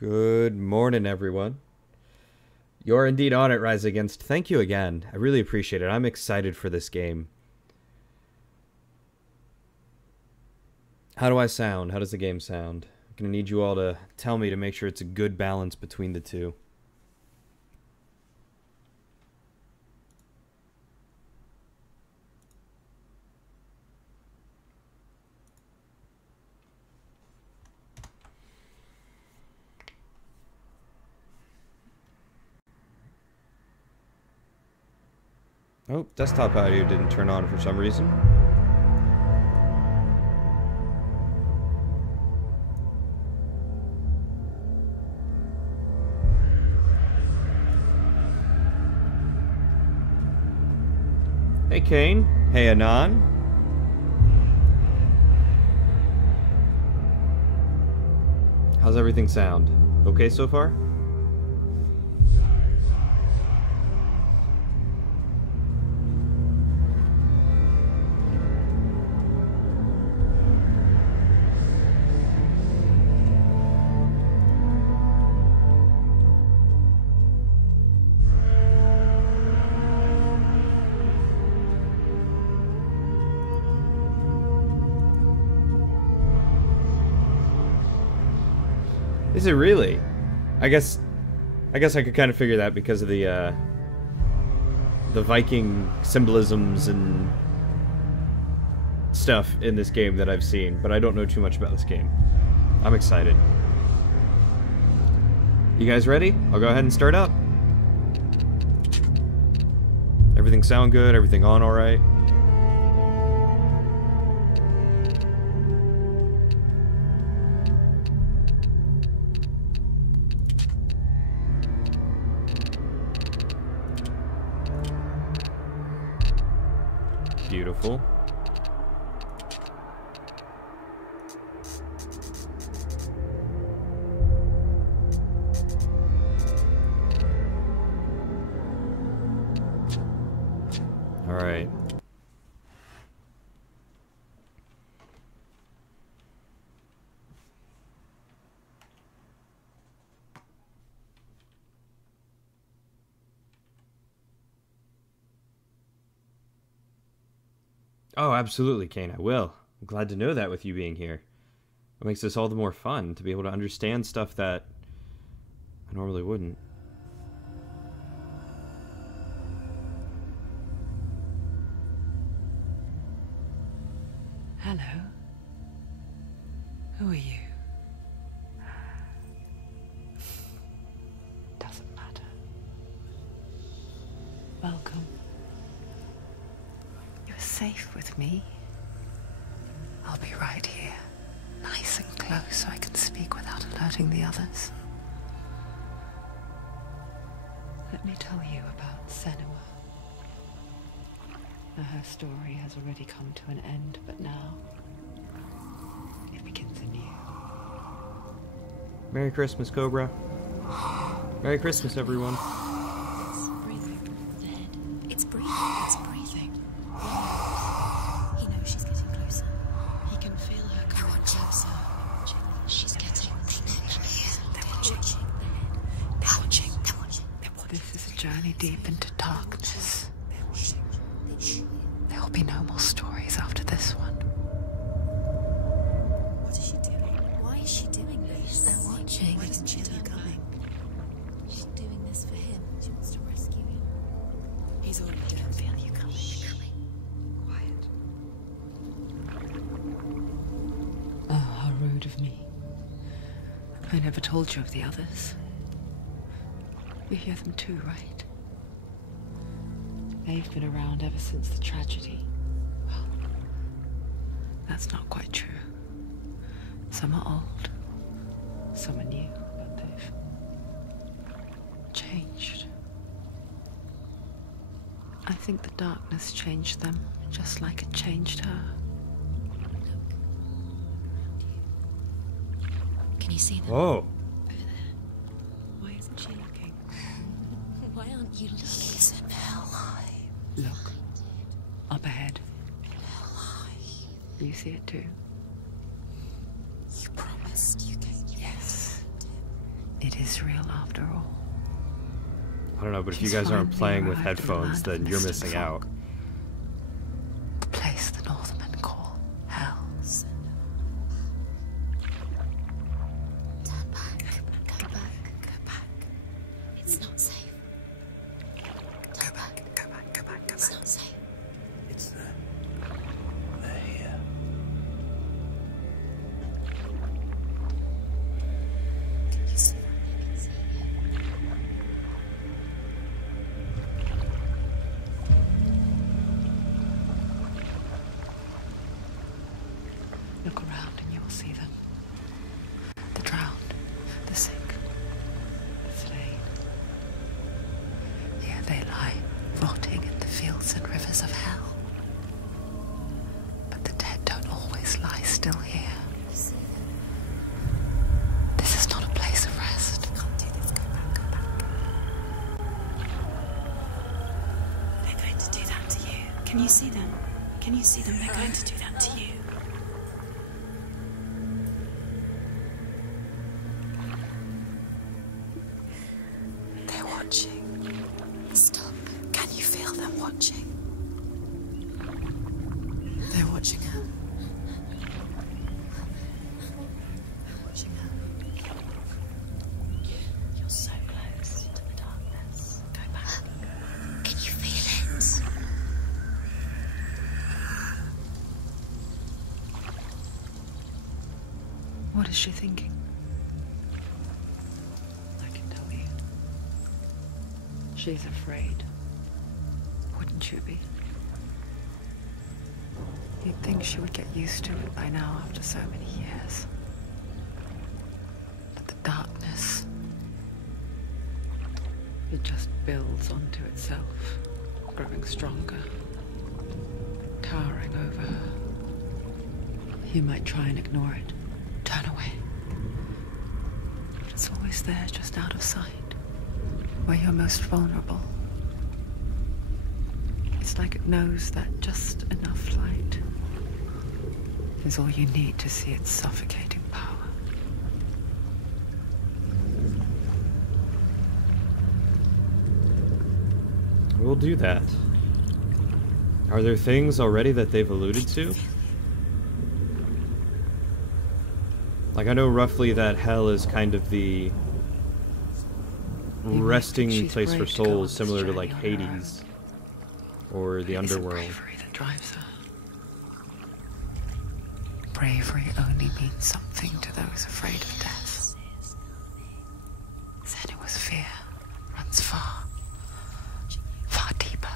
Good morning, everyone. You're indeed on it, Rise Against. Thank you again. I really appreciate it. I'm excited for this game. How do I sound? How does the game sound? I'm going to need you all to tell me to make sure it's a good balance between the two. Oh, desktop audio didn't turn on for some reason. Hey, Kane. Hey, Anon. How's everything sound? Okay so far? Is it really? I guess I could kind of figure that because of the Viking symbolisms and stuff in this game that I've seen, but I don't know too much about this game. I'm excited. You guys ready? I'll go ahead and start up. Everything sound good? Everything on all right? Beautiful. All right. Oh, absolutely, Kane, I will. I'm glad to know that with you being here. It makes this all the more fun to be able to understand stuff that I normally wouldn't. Hello. Who are you? Doesn't matter. Welcome. You're safe with me. I'll be right here, nice and close so I can speak without alerting the others. Let me tell you about Senua. Now, her story has already come to an end, but now it begins anew. Merry Christmas, Cobra. Merry Christmas, everyone. It's breathing. The head. It's breathing. It's breathing. He knows she's getting closer. He can feel her coming closer. She's getting closer. They're watching. They're watching. They're watching. They're watching. This is a journey deep into darkness. There will be no more stories after this one. What is she doing? Why is she doing this? They're watching. Why doesn't she tell coming? She's doing this for him. She wants to rescue him. He's already dead. I can feel you coming. Quiet. Oh, how rude of me. I never told you of the others. You hear them too, right? They've been around ever since the tragedy. Well, that's not quite true. Some are old, some are new, but they've changed. I think the darkness changed them, just like it changed her. Can you see them? Oh. Over there. Why isn't she looking? Why aren't you looking? He's alive. Look, up ahead. You see it too? You promised you came. Yes. it is real after all. I don't know, but if you She's guys aren't finally playing with arrived in the headphones, land of then you're mist and missing out. fog. The place the Northmen call Hell. Turn back. Go back. Go back. It's not safe. Turn back. Go back. Go back. Go back. It's not safe. It's them. They're here. Can you see them? I can see you. Look around and you will see them. The drowned, the sick, the slain. Here they lie, rotting in the fields and rivers of hell. But the dead don't always lie still here. You see them. This is not a place of rest. You can't do this. Go back. Go back. They're going to do that to you. Can you see them? Can you see them? They're going to do that to you. They're watching. Stop. Can you feel them watching? They're watching her. They're watching her. You're so close to the darkness. Go back. Can you feel it? What is she thinking? I can tell you. She's afraid. Wouldn't you be? You'd think she would get used to it by now after so many years. But the darkness, it just builds onto itself, growing stronger, towering over her. You might try and ignore it, turn away. But it's always there, just out of sight, where you're most vulnerable. It's like it knows that just enough light is all you need to see its suffocating power. We'll do that. Are there things already that they've alluded to? Like, I know roughly that hell is kind of the resting She's place for brave to go on souls, this similar to journey like on her own. Hades or the It isn't underworld. bravery that drives her. Bravery only means something to those afraid of death. Senua's fear runs far, far deeper.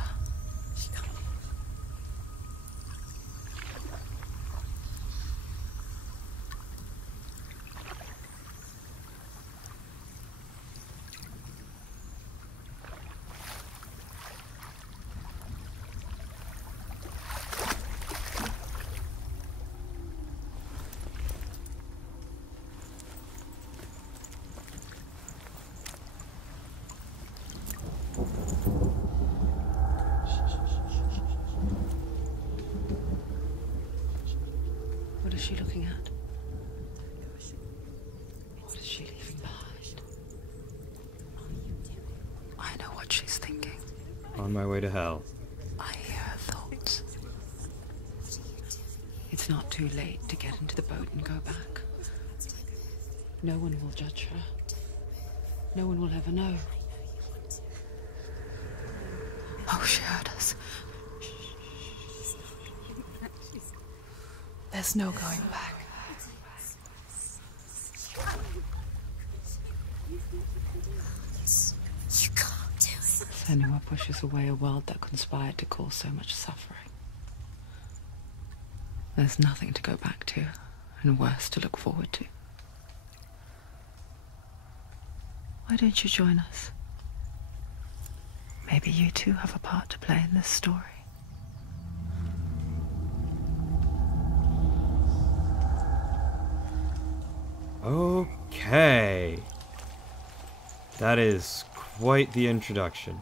What is she looking at? What is she leaving behind? I know what she's thinking. On my way to hell. I hear her thoughts. It's not too late to get into the boat and go back. No one will judge her. No one will ever know. Oh, she heard us. There's no going back. You can't do it. Senua pushes away a world that conspired to cause so much suffering. There's nothing to go back to, and worse to look forward to. Why don't you join us? Maybe you too have a part to play in this story. Okay. That is quite the introduction.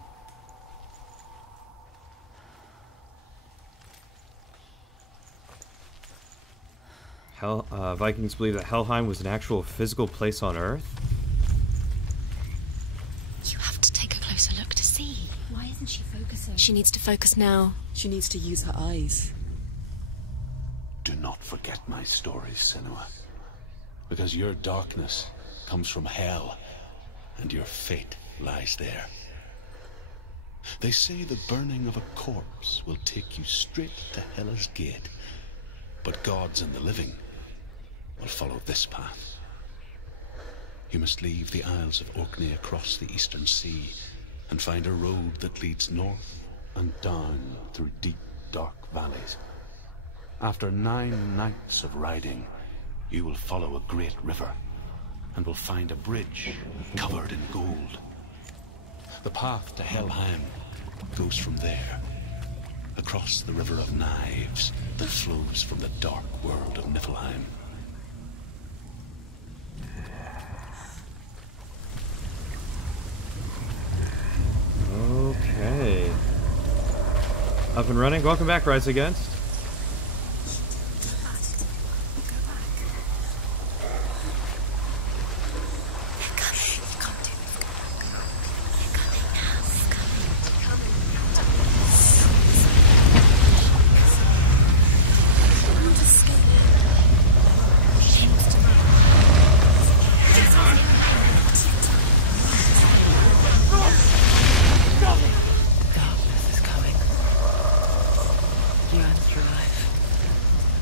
Vikings believe that Helheim was an actual physical place on Earth. isn't she focusing? She needs to focus now. She needs to use her eyes. Do not forget my stories, Senua. Because your darkness comes from hell, and your fate lies there. They say the burning of a corpse will take you straight to Hela's gate, but gods and the living will follow this path. You must leave the Isles of Orkney across the eastern sea and find a road that leads north and down through deep, dark valleys. After 9 nights of riding, you will follow a great river and will find a bridge covered in gold. The path to Helheim goes from there, across the River of Knives that flows from the dark world of Niflheim. Okay. Up and running. Welcome back, Rise Against.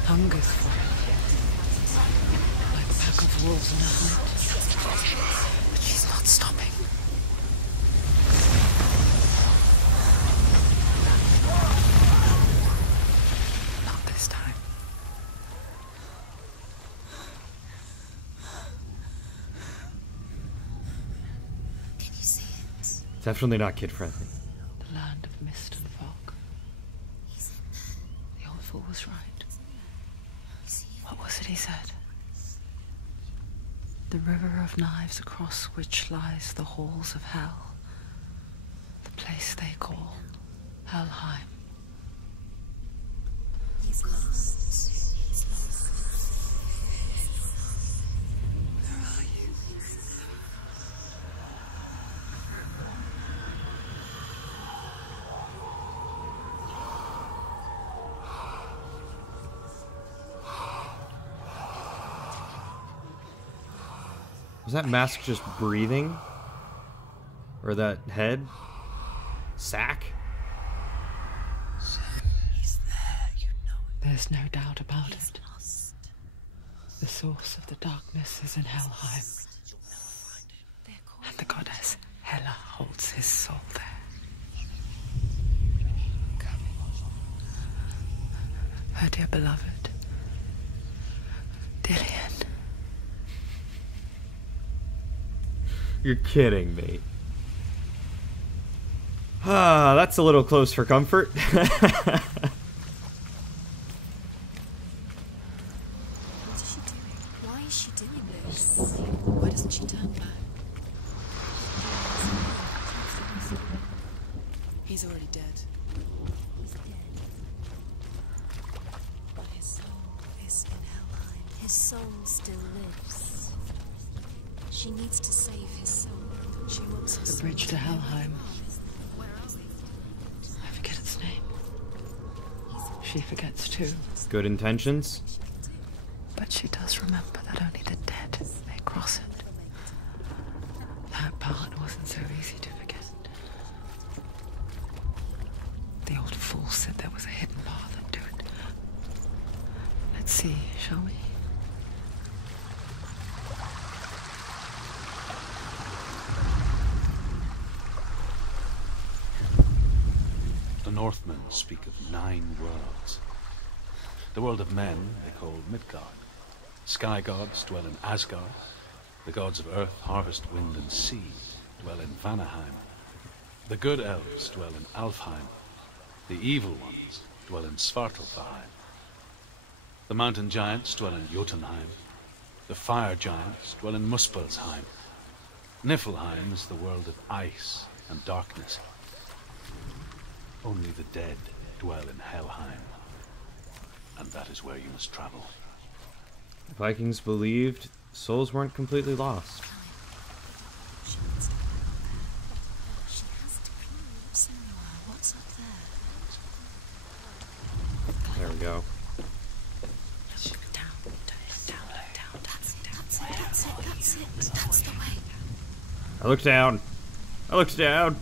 Hungers for it. Like a pack of wolves in a hunt. But she's not stopping. Not this time. Can you see it? Definitely not kid-friendly. The land of mist and fog. The old fool was right. What was it he said? The river of knives across which lies the halls of hell. The place they call Helheim. He's lost. He's lost. Where are you? Was that mask just breathing? Or that head? Sack? He's there, you know it. There's no doubt about it. Lost. The source of the darkness is in Helheim. And the goddess Hela holds his soul there. Her dear beloved, Dillian. You're kidding me. Ah, that's a little close for comfort. What is she doing? Why is she doing this? Why doesn't she turn back? He's already dead. He's dead. But his soul is in Helheim. His soul still lives. She needs to save his soul. She wants his The soul bridge to Helheim. Where are we? I forget its name. She forgets too. Good intentions. But she does remember that only the dead may cross it. That part wasn't so easy to forget. The old fool said there was a hidden path up to it. Let's see, shall we? The Northmen speak of 9 worlds. The world of men they call Midgard. Sky gods dwell in Asgard. The gods of earth, harvest, wind, and sea dwell in Vanaheim. The good elves dwell in Alfheim. The evil ones dwell in Svartalfheim. The mountain giants dwell in Jotunheim. The fire giants dwell in Muspelheim. Niflheim is the world of ice and darkness. Only the dead dwell in Helheim, and that is where you must travel. The Vikings believed souls weren't completely lost. She needs to go there. She has to prove Senua. That's it. That's the way. I looked down. I looked down.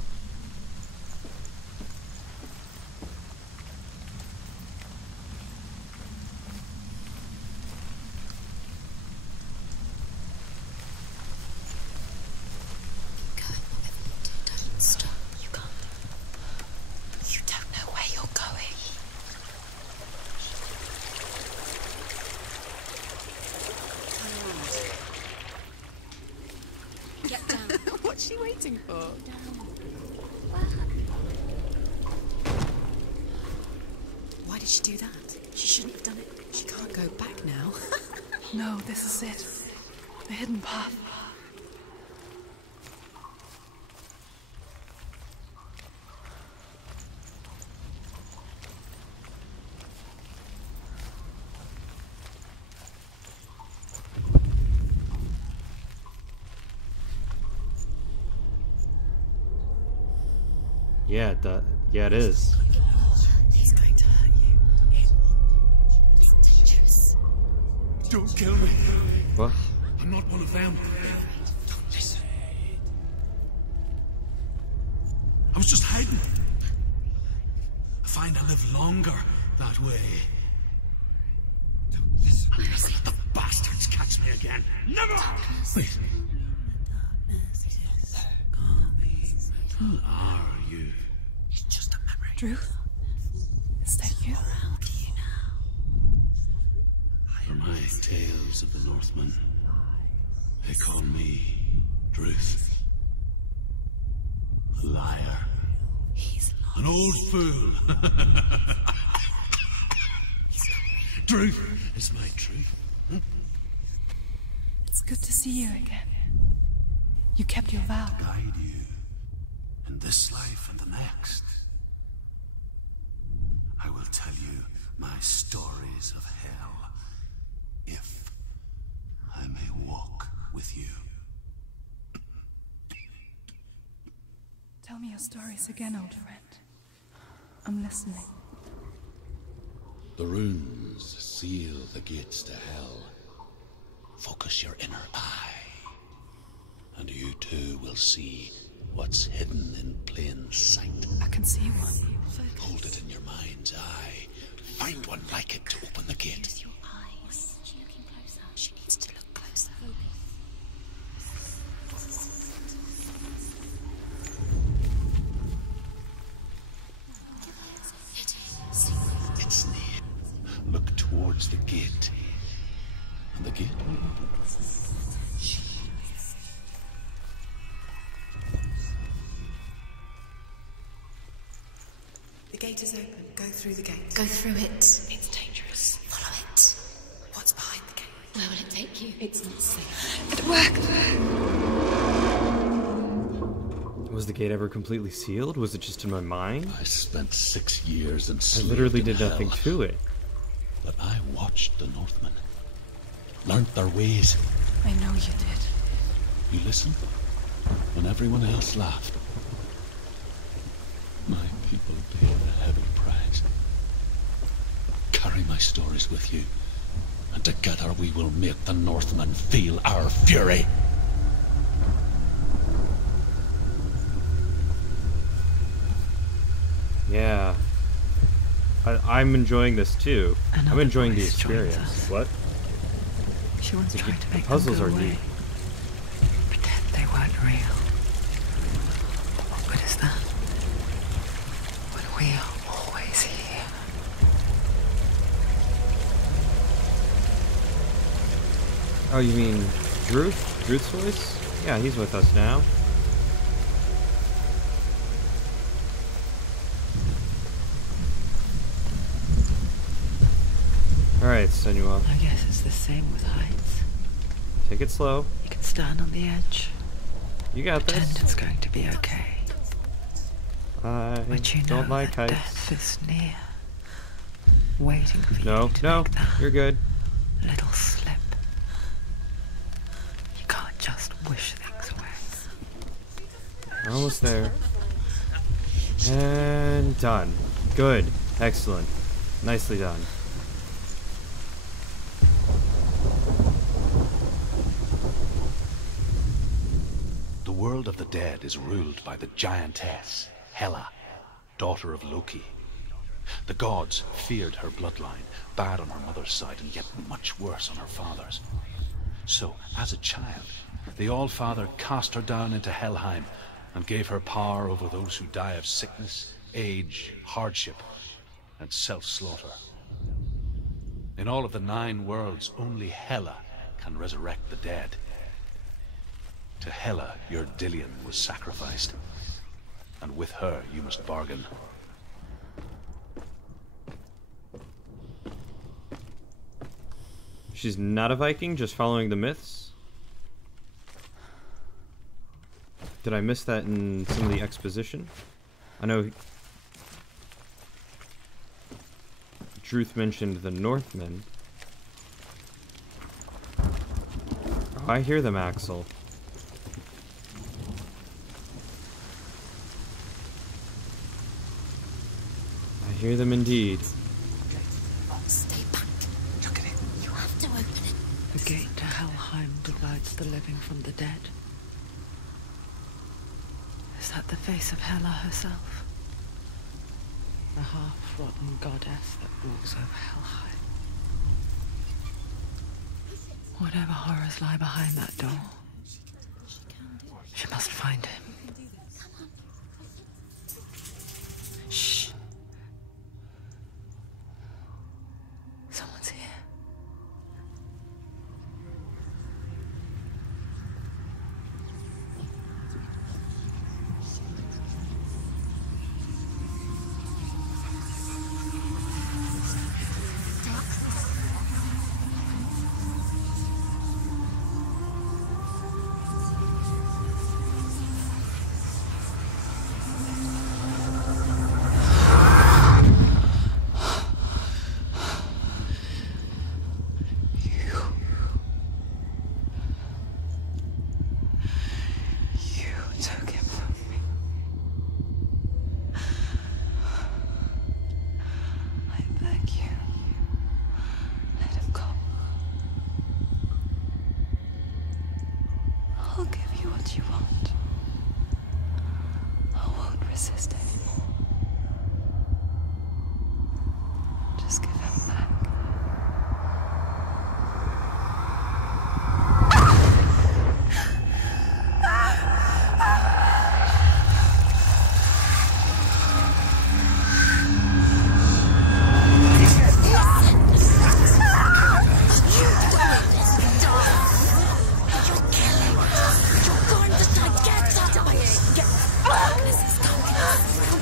Keep going, whatever you do, don't stop. You can't. You don't know where you're going. Get down. What's she waiting for? Why did she do that? She shouldn't have done it. She can't go back now. No, this is it. The hidden path. Yeah, it is. He's going to hurt you. It's dangerous. Don't kill me. What? I'm not one of them. Don't listen. I was just hiding. I find I live longer that way. Don't listen. I'm never let the bastards catch me again. Never! Wait. Who are you? It's just a memory. Druth? Is that you? For my tales of the Northmen, they call me Druth. A liar. He's lost. An old fool. Druth is my truth. It's good to see you again. You kept your vow. Guide you in this life and the next. I will tell you my stories of hell, if I may walk with you. Tell me your stories again, old friend. I'm listening. The runes seal the gates to hell. Focus your inner eye, and you too will see what's hidden in plain sight. I can see one. Hold it in your mind's eye. Find one like it to open the gate. Use your eyes. She's looking closer. She needs to look closer. It's near. Look towards the gate. And the gate will open. The gate is open. Go through the gate. Go through it. It's dangerous. Follow it. What's behind the gate? Where will it take you? It's not safe. It worked! Was the gate ever completely sealed? Was it just in my mind? I spent 6 years I enslaved literally in did nothing hell, to it. but I watched the Northmen, learnt their ways. I know you did. You listened when everyone else laughed. My people paid a heavy price. Carry my stories with you, and together we will make the Northmen feel our fury. Yeah. I'm enjoying this too. I'm Another enjoying the voice joins experience. us. What? She once The tried to make puzzles them go are away. neat. Pretend they weren't real. But what good is that? When we are always here. Oh, you mean Druth? Druth's voice? Yeah, he's with us now. Alright, Senua. I guess it's the same with heights. Take it slow. You can stand on the edge. You got Pretend this. it's going to be okay. I But you know don't like that heights. death is near. Waiting for No, you to no, make that you're good. little slip. You can't just wish things away. Almost there. And done. Good. Excellent. Nicely done. world of the dead is ruled by the giantess, Hela, daughter of Loki. The gods feared her bloodline, bad on her mother's side and yet much worse on her father's. So, as a child, the All-Father cast her down into Helheim and gave her power over those who die of sickness, age, hardship, and self-slaughter. In all of the 9 worlds, only Hela can resurrect the dead. To Hela, your Dillion was sacrificed, and with her you must bargain. She's not a Viking, just following the myths? Did I miss that in some of the exposition? I know Druth mentioned the Northmen. Oh, I hear them, Axel. I hear them indeed. Stay back. Look at it. You have to open it. The gate to Helheim divides the living from the dead. Is that the face of Hela herself? The half-rotten goddess that rules over Helheim. Whatever horrors lie behind that door, she must find him. Shh. Someone's here. I'll give you what you want. I won't resist anymore. Just give him back. Darkness is coming.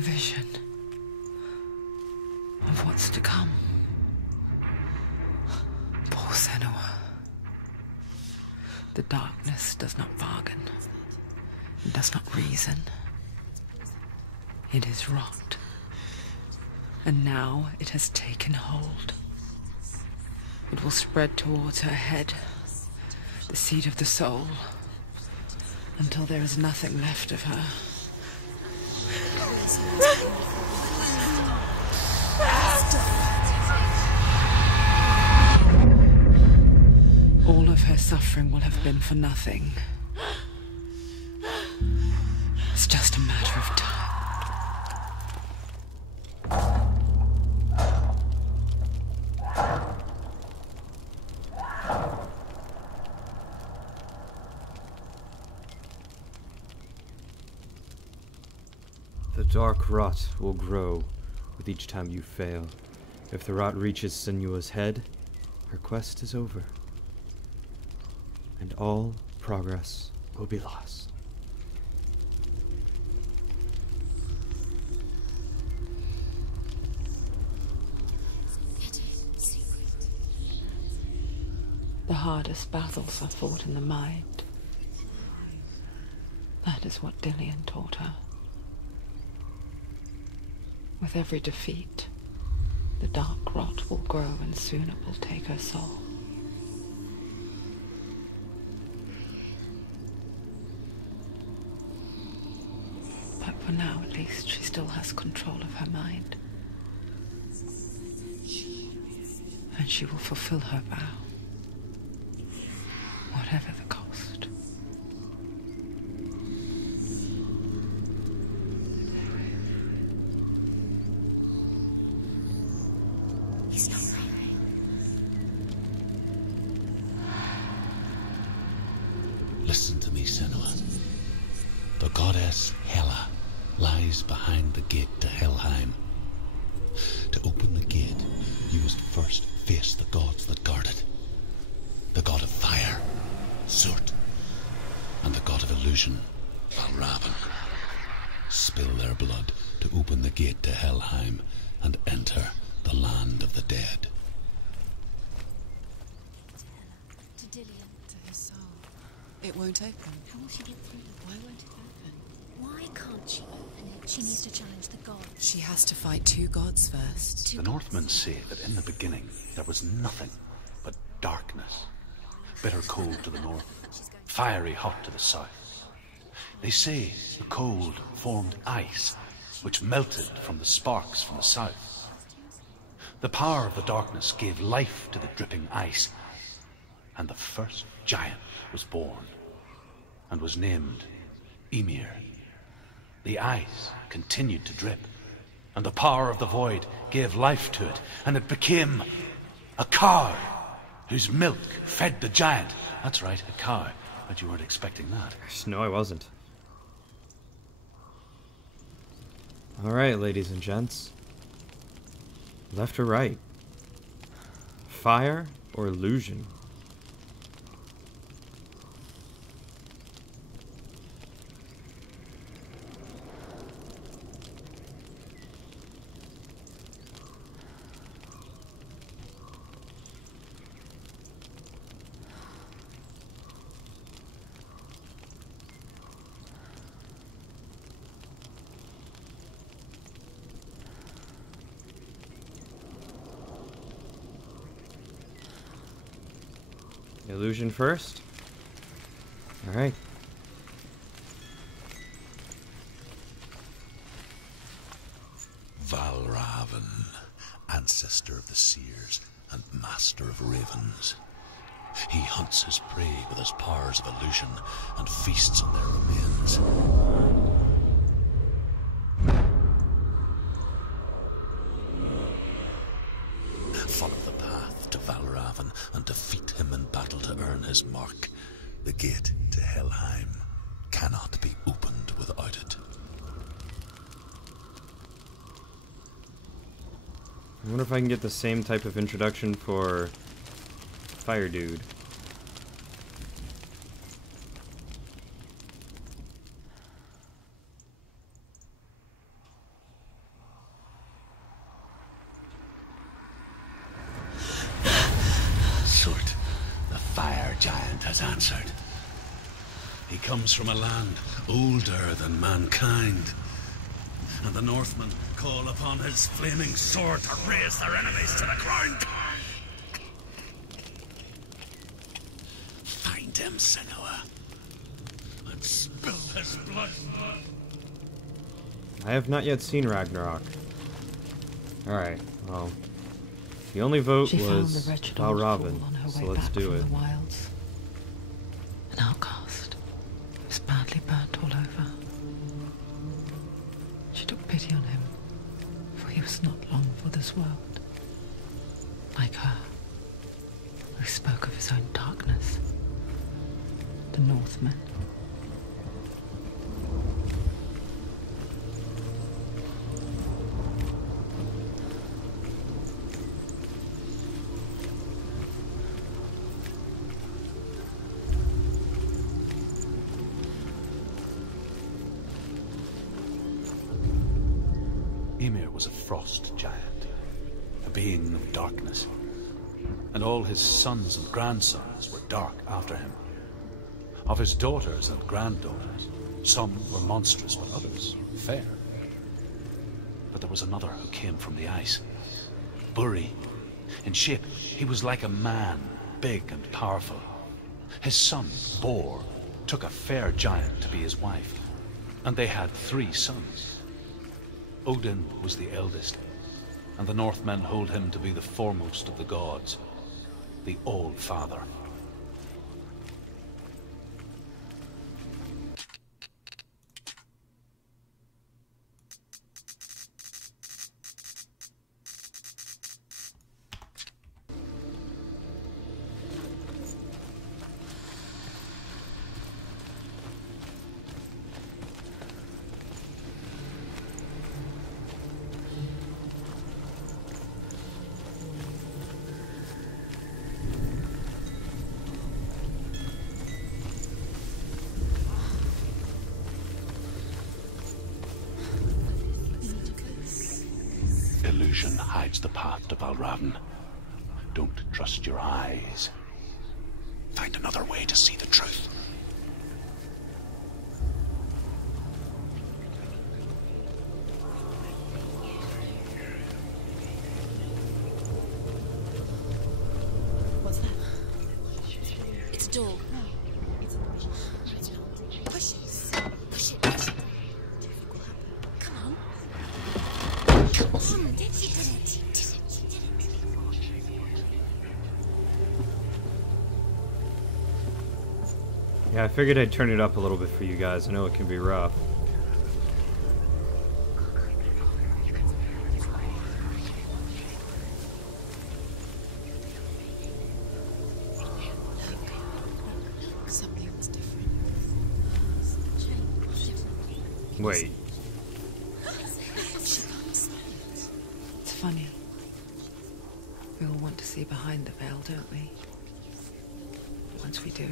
vision of what's to come. Poor Senua. The darkness does not bargain. It does not reason. It is rot. And now it has taken hold. It will spread towards her head, the seat of the soul, until there is nothing left of her. All of her suffering will have been for nothing. It's just a matter of time. The dark rot will grow with each time you fail. If the rot reaches Senua's head, her quest is over, and all progress will be lost. The hardest battles are fought in the mind. That is what Dillian taught her. With every defeat, the dark rot will grow and soon it will take her soul. But for now, at least, she still has control of her mind. And she will fulfill her vow, whatever the cost. He's not right. Listen to me, Senua. The goddess Hela lies behind the gate to Helheim. To open the gate, you must first face the gods that guard it. The god of fire, Surt, and the god of illusion, Valravn. Spill their blood to open the gate to Helheim and enter the land of the dead. To Dillian. To his soul. It won't open. How will she get through? Why won't it open? Why can't she open it? She needs to challenge the gods. She has to fight two gods first. The Northmen say that in the beginning there was nothing but darkness. Bitter cold to the north, fiery hot to the south. They say the cold formed ice, which melted from the sparks from the south. The power of the darkness gave life to the dripping ice, and the first giant was born, and was named Ymir. The ice continued to drip, and the power of the void gave life to it, and it became a cow, whose milk fed the giant. That's right, a cow. But you weren't expecting that. No, I wasn't. Alright, ladies and gents. Left or right? Fire or illusion? Illusion first? Alright. Valravn, ancestor of the seers and master of ravens. He hunts his prey with his powers of illusion and feasts on their remains. Follow the path to Valravn and defeat him in battle to earn his mark. The gate to Helheim cannot be opened without it. I wonder if I can get the same type of introduction for Fire Dude. has answered. He comes from a land older than mankind. And the Northmen call upon his flaming sword to raze their enemies to the ground. Find him, Senua, and spill his blood. I have not yet seen Ragnarok. Alright, well, the only vote She found was the wretched old Valravn, fool on her so way let's back do from it. the wilds. An outcast. He was badly burnt all over. She took pity on him, for he was not long for this world. Like her, who spoke of his own darkness. The Northmen. Ymir was a frost giant, a being of darkness, and all his sons and grandsons were dark after him. Of his daughters and granddaughters, some were monstrous, but others fair. But there was another who came from the ice. Buri. In shape, he was like a man, big and powerful. His son, Bor, took a fair giant to be his wife, and they had 3 sons. Odin was the eldest, and the Northmen hold him to be the foremost of the gods, the All-Father. Illusion hides the path to Valravn. Don't trust your eyes. Find another way to see the truth. What's that? It's a door. Push it. Push it. Push it. Come on. Come on. Did it. Yeah, I figured I'd turn it up a little bit for you guys. I know it can be rough. Something was different. Wait. It's funny. We all want to see behind the veil, don't we? Once we do,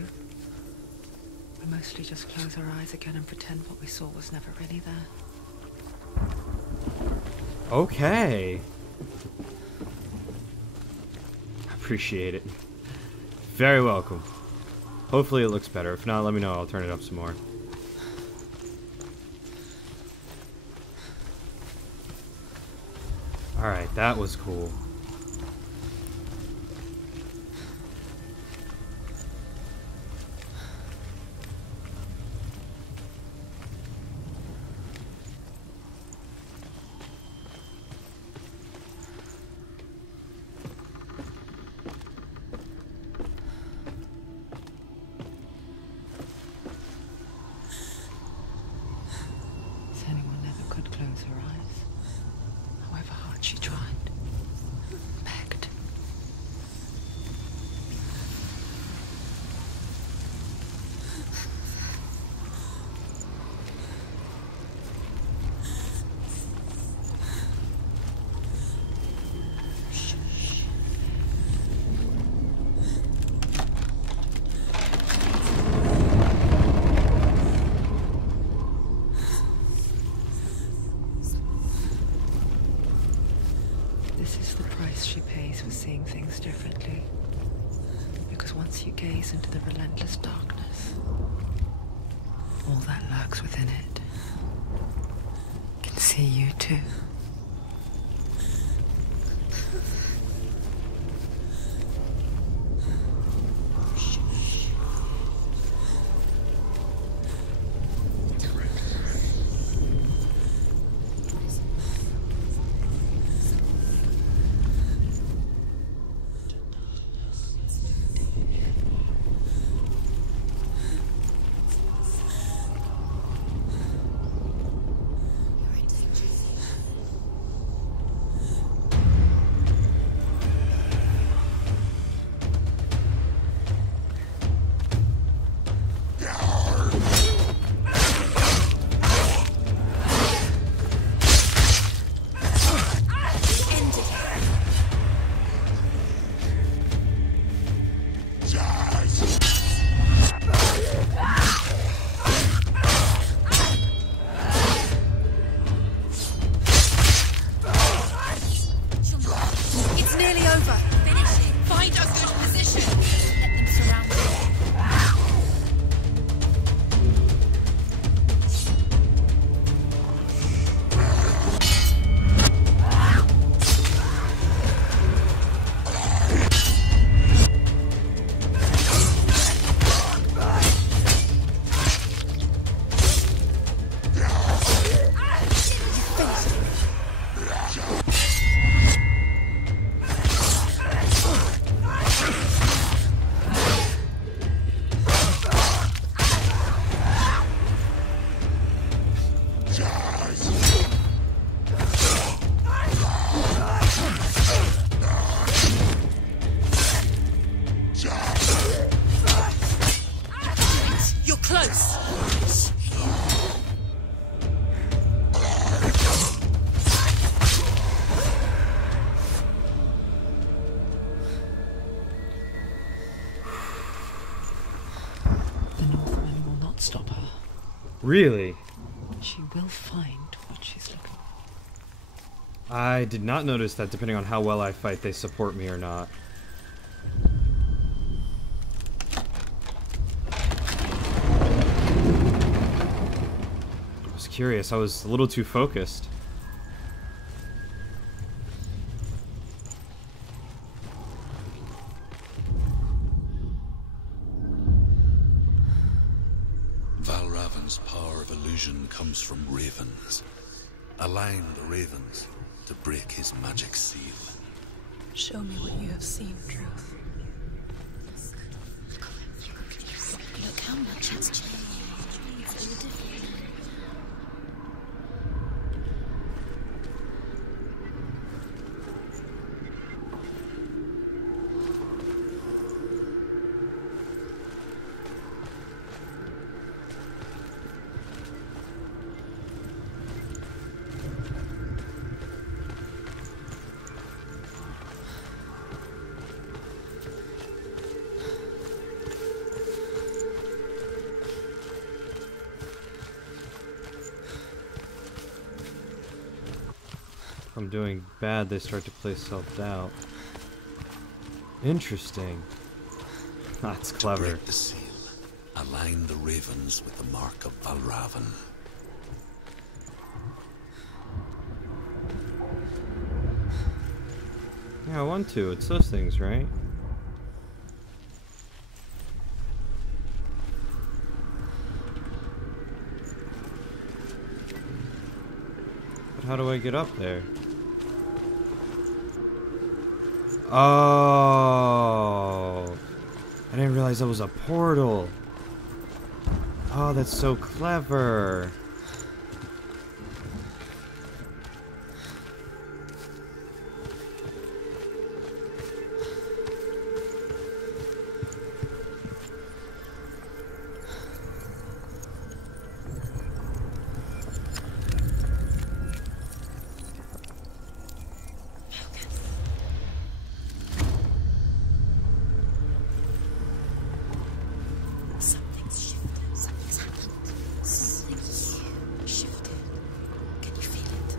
we mostly just close our eyes again and pretend what we saw was never really there. Okay. Appreciate it. Very welcome. Hopefully it looks better. If not, let me know. I'll turn it up some more. Alright, that was cool. Senua never could close her eyes, however hard she tried. Begged. gaze into the relentless darkness, all that lurks within it can see you too. Really? She will find what she's looking for. I did not notice that depending on how well I fight, they support me or not. I was curious. I was a little too focused. Valravan's power of illusion comes from ravens. Align the ravens to break his magic seal. Show me what you have seen, Truth. Look how much has changed. It's all different. If I'm doing bad, they start to play self-doubt. Interesting. That's clever. To break the seal, align the ravens with the mark of Valravan. Yeah, I want to. It's those things, right? But how do I get up there? Oh, I didn't realize that was a portal. Oh, that's so clever. Something's shifted. Something's happened. Something's shifted. Can you feel it?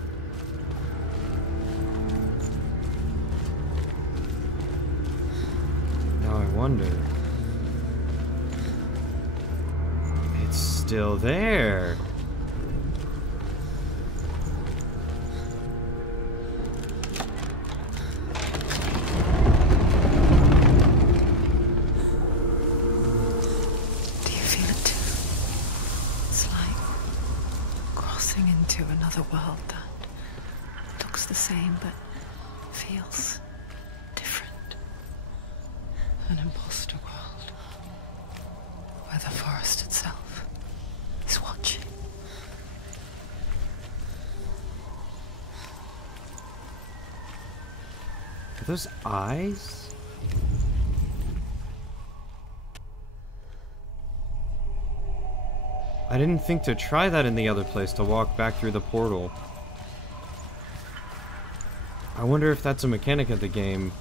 Now I wonder. still there. Do you feel it too? It's like crossing into another world that looks the same but feels different. An imposter world where the forest itself is watching. Are those eyes? I didn't think to try that in the other place, to walk back through the portal. I wonder if that's a mechanic of the game.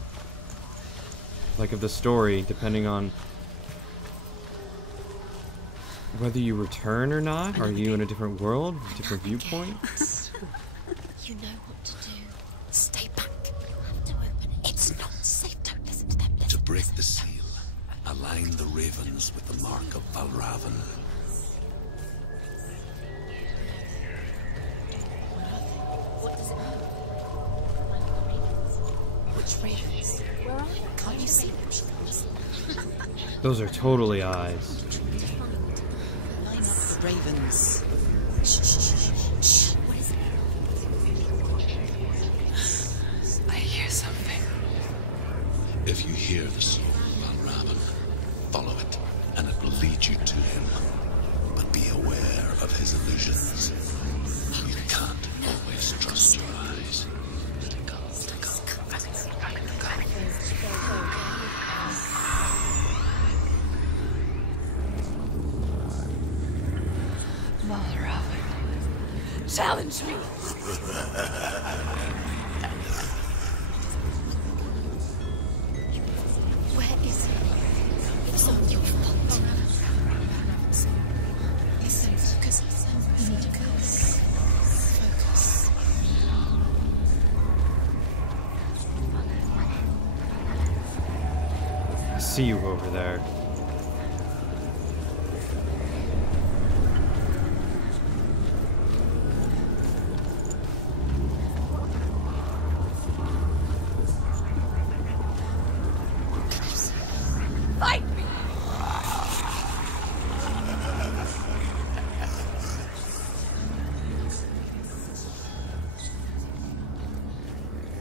Like of the story, depending on whether you return or not. Are you in a different world, different viewpoint? You know what to do. Stay back. You have to open it. It's not safe. Don't listen to them. To break the seal, align the ravens with the mark of Valravan. What does it mean? Which ravens? Where are they? Can't you see them? Those are totally eyes. Line up the ravens. Shh, shh, shh, shh, shh. What is it? I hear something. If you hear the soul of Valravan, follow it, and it will lead you to him. But be aware of his illusions. You can't always trust your eyes. Valravan, challenge me. Where is it? It's not your fault. Listen, focus. You need to focus. Focus. I see you over there. Fight me.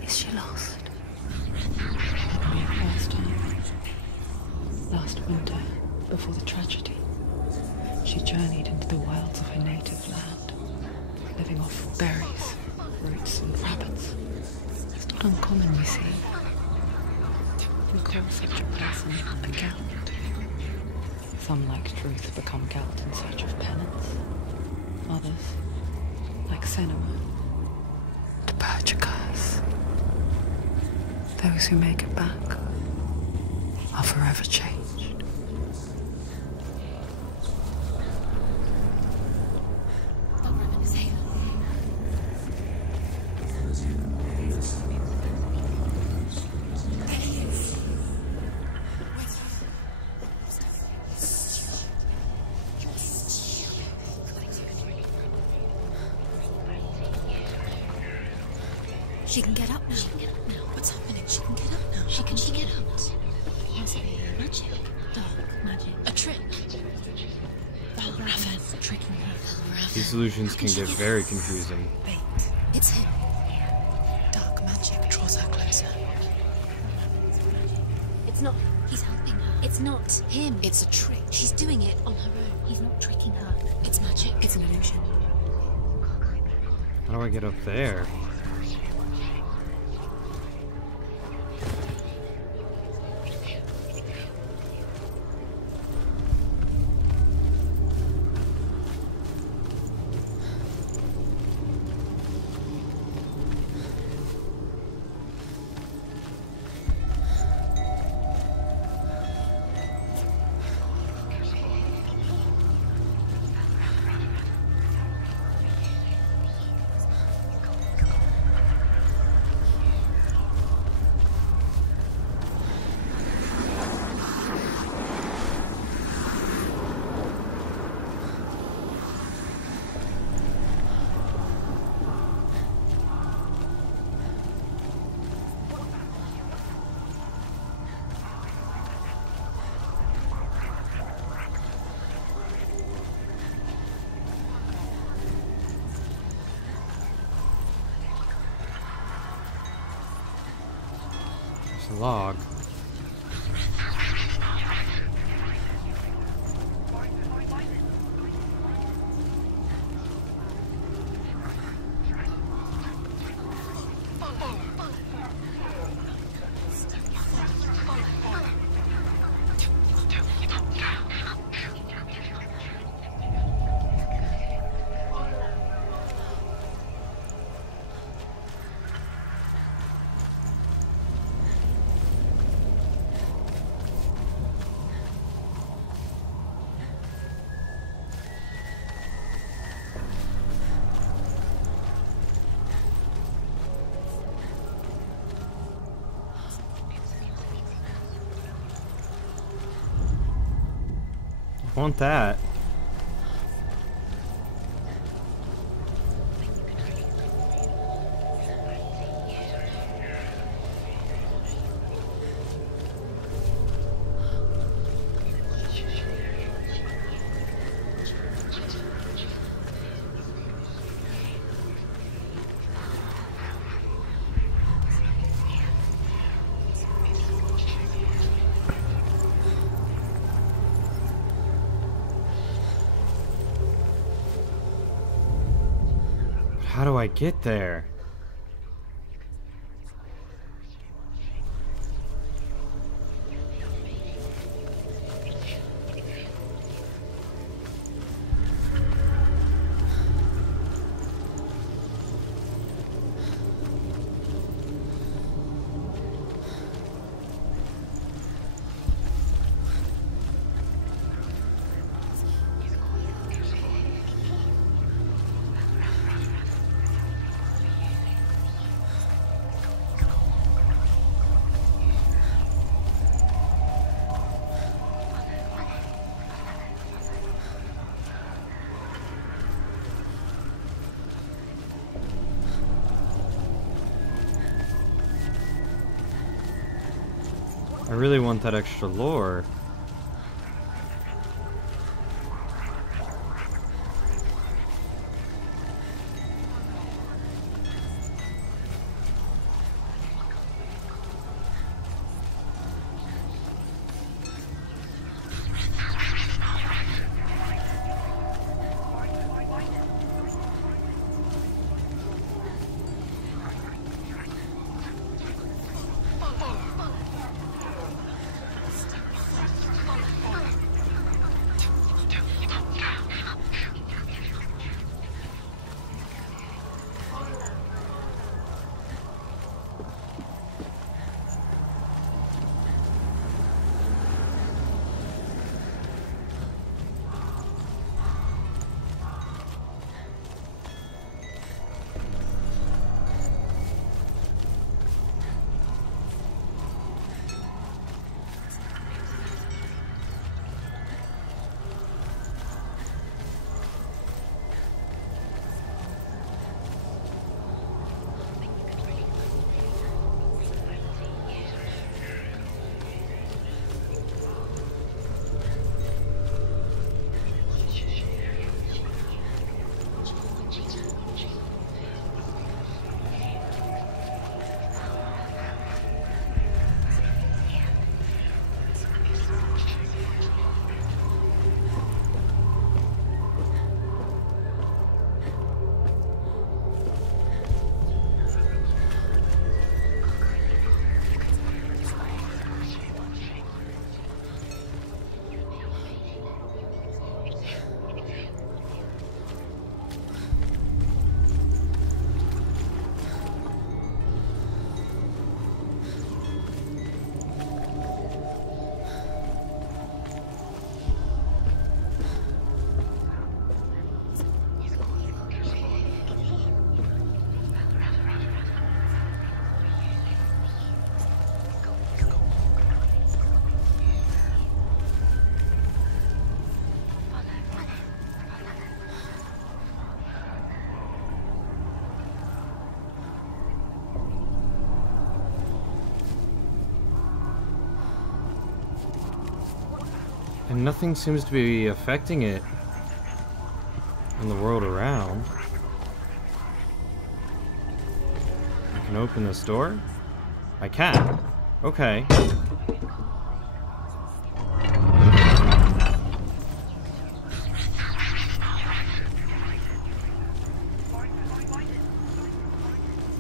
Is she lost? Last time, last winter, before the tragedy, she journeyed into the wilds of her native land, living off berries, roots, and rabbits. It's not uncommon, you see. We call such a person a Gelt. Some, like Truth, become Gelt in search of penance. Others, like Senua, to purge a curse. Those who make it back are forever changed. Valravan is here. There he is. She can get up now. What's happening? She can get up now. She can get up. Must be magic. Dark magic. A trick. Valravan tricking her. These illusions can get very confusing. Wait. It's him. Dark magic draws her closer. It's not. He's helping her. It's not him. It's a trick. She's doing it on her own. He's not tricking her. It's magic. It's an illusion. How do I get up there? It's a log. I want that. How do I get there? I really want that extra lore. And nothing seems to be affecting it in the world around. I can open this door? I can. Okay.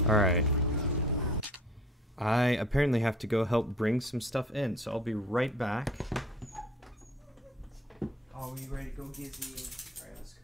Alright. I apparently have to go help bring some stuff in, so I'll be right back. Oh, are you ready to go, Gizzy? Alright, let's go.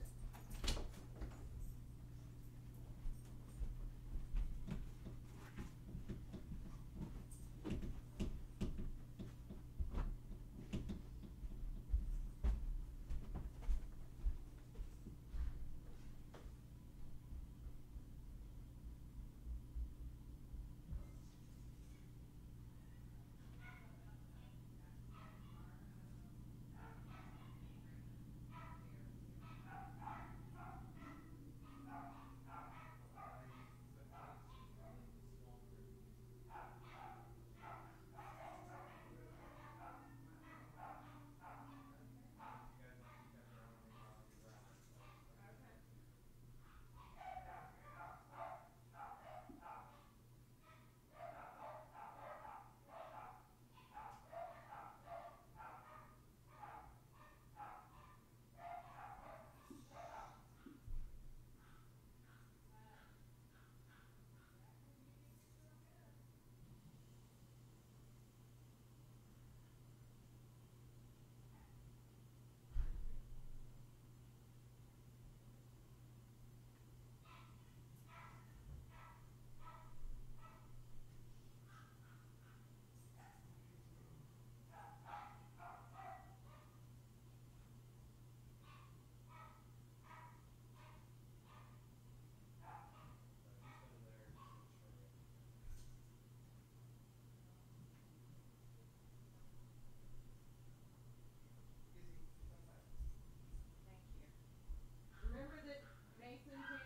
Remember that Mason can't just...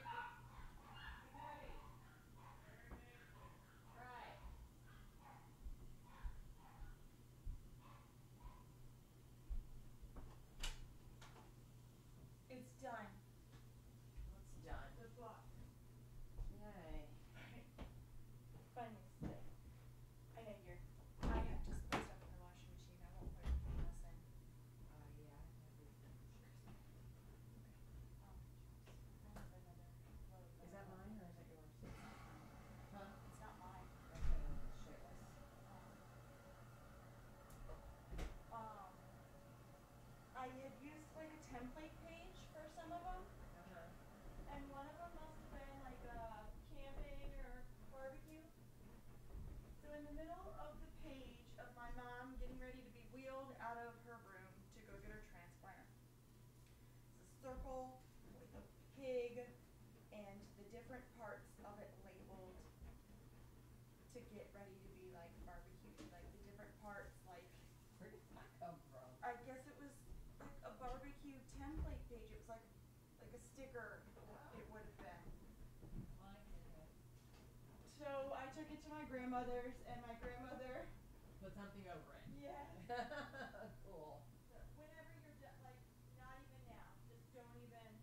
Right. It's done. What's done? The book. Yay. Finally today. I know you're. I have just put stuff in the washing machine. I won't put anything else in. Yeah, I have everything. I have another load. Is that mine or is that yours? Huh? It's not mine. Okay, then let's share this. Um, I had used like a template page for some of them, and one of them must have been like a camping or barbecue. So in the middle of the page of my mom getting ready to be wheeled out of her room to go get her transplant, it's a circle with a pig and the different parts of it labeled to get ready to be like barbecued, like the different parts, like Where did that come from? I guess it was like a barbecue template page. It was like a sticker. It would have been. My goodness. So I took it to my grandmother's, and my grandmother. Put something over it. Yes. Cool. Whenever you're like not even now, just don't even.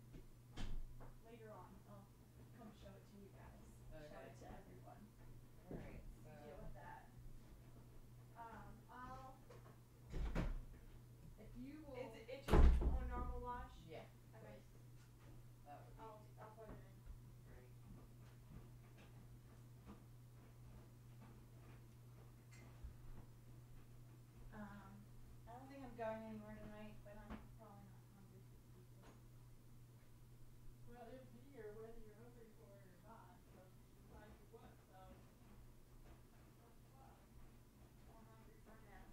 Later on, I'll come show it to you guys. Show Okay. it to everyone. Alright, so... Deal with that. I'll. If you will... Is it just a normal wash? Yeah. Okay. That would be... I'll put it in. Great. I don't think I'm going anywhere tonight, but I'm probably not hungry for pizza. Well, it's here whether you're hungry for it or not, so you decide you what, so... That's fine. More hungry for now.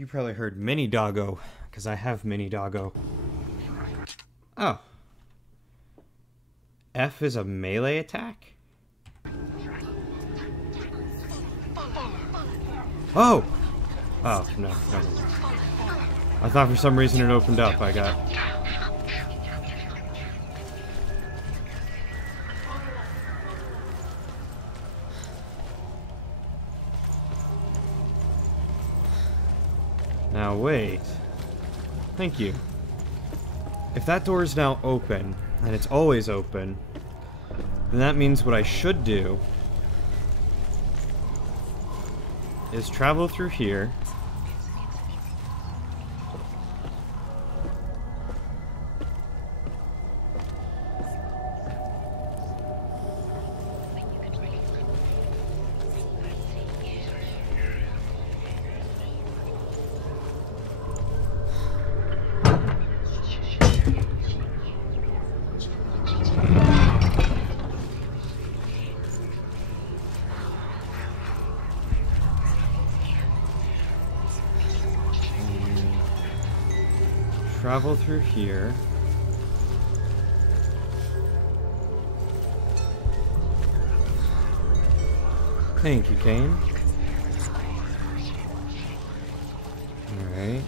You probably heard mini doggo, because I have mini doggo. Oh. F is a melee attack? Oh! Oh, no, never mind. I thought for some reason it opened up. I got... Now wait. Thank you. If that door is now open, and it's always open, then that means what I should do is travel through here. Travel through here. Thank you, Kane. Alright.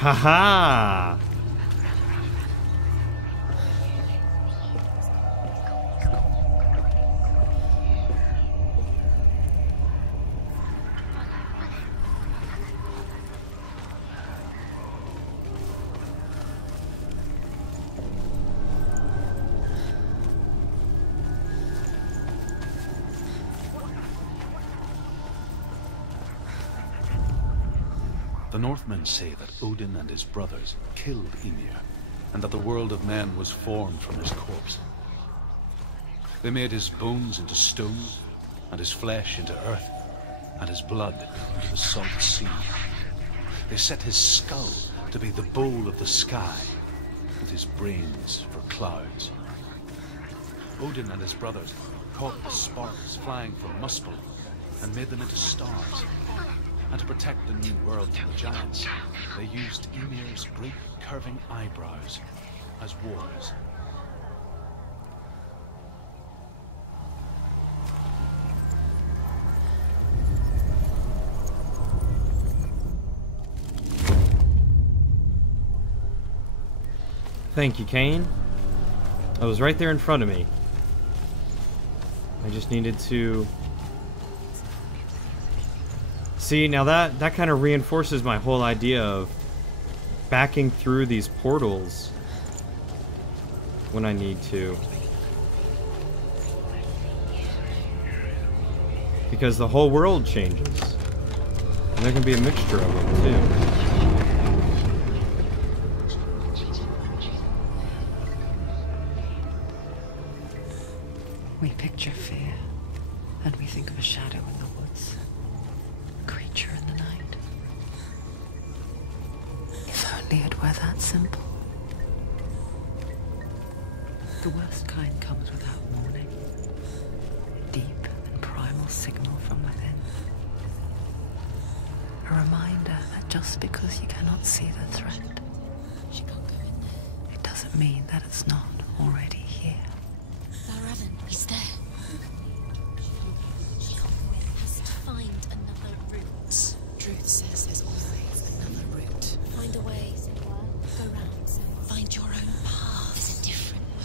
Haha! The Northmen say that Odin and his brothers killed Ymir, and that the world of men was formed from his corpse. They made his bones into stone, and his flesh into earth, and his blood into the salt sea. They set his skull to be the bowl of the sky, with his brains for clouds. Odin and his brothers caught the sparks flying from Muspel and made them into stars. And to protect the new world from the giants, they used Ymir's great curving eyebrows as wars. Thank you, Kane. It was right there in front of me. I just needed to... See, now that kind of reinforces my whole idea of backing through these portals when I need to. Because the whole world changes. And there can be a mixture of them, too. We picture fear, and we think of a shadow in the woods. Creature in the night. If only it were that simple. The worst kind comes without warning. Deep and primal signal from within. A reminder that just because you cannot see the threat, She can't go in there. it doesn't mean that it's not already here. Laravan, he's there. She has to find another route. Truth says there's always another route. Find a way, Senua. Go round. Find your own path. There's a different way.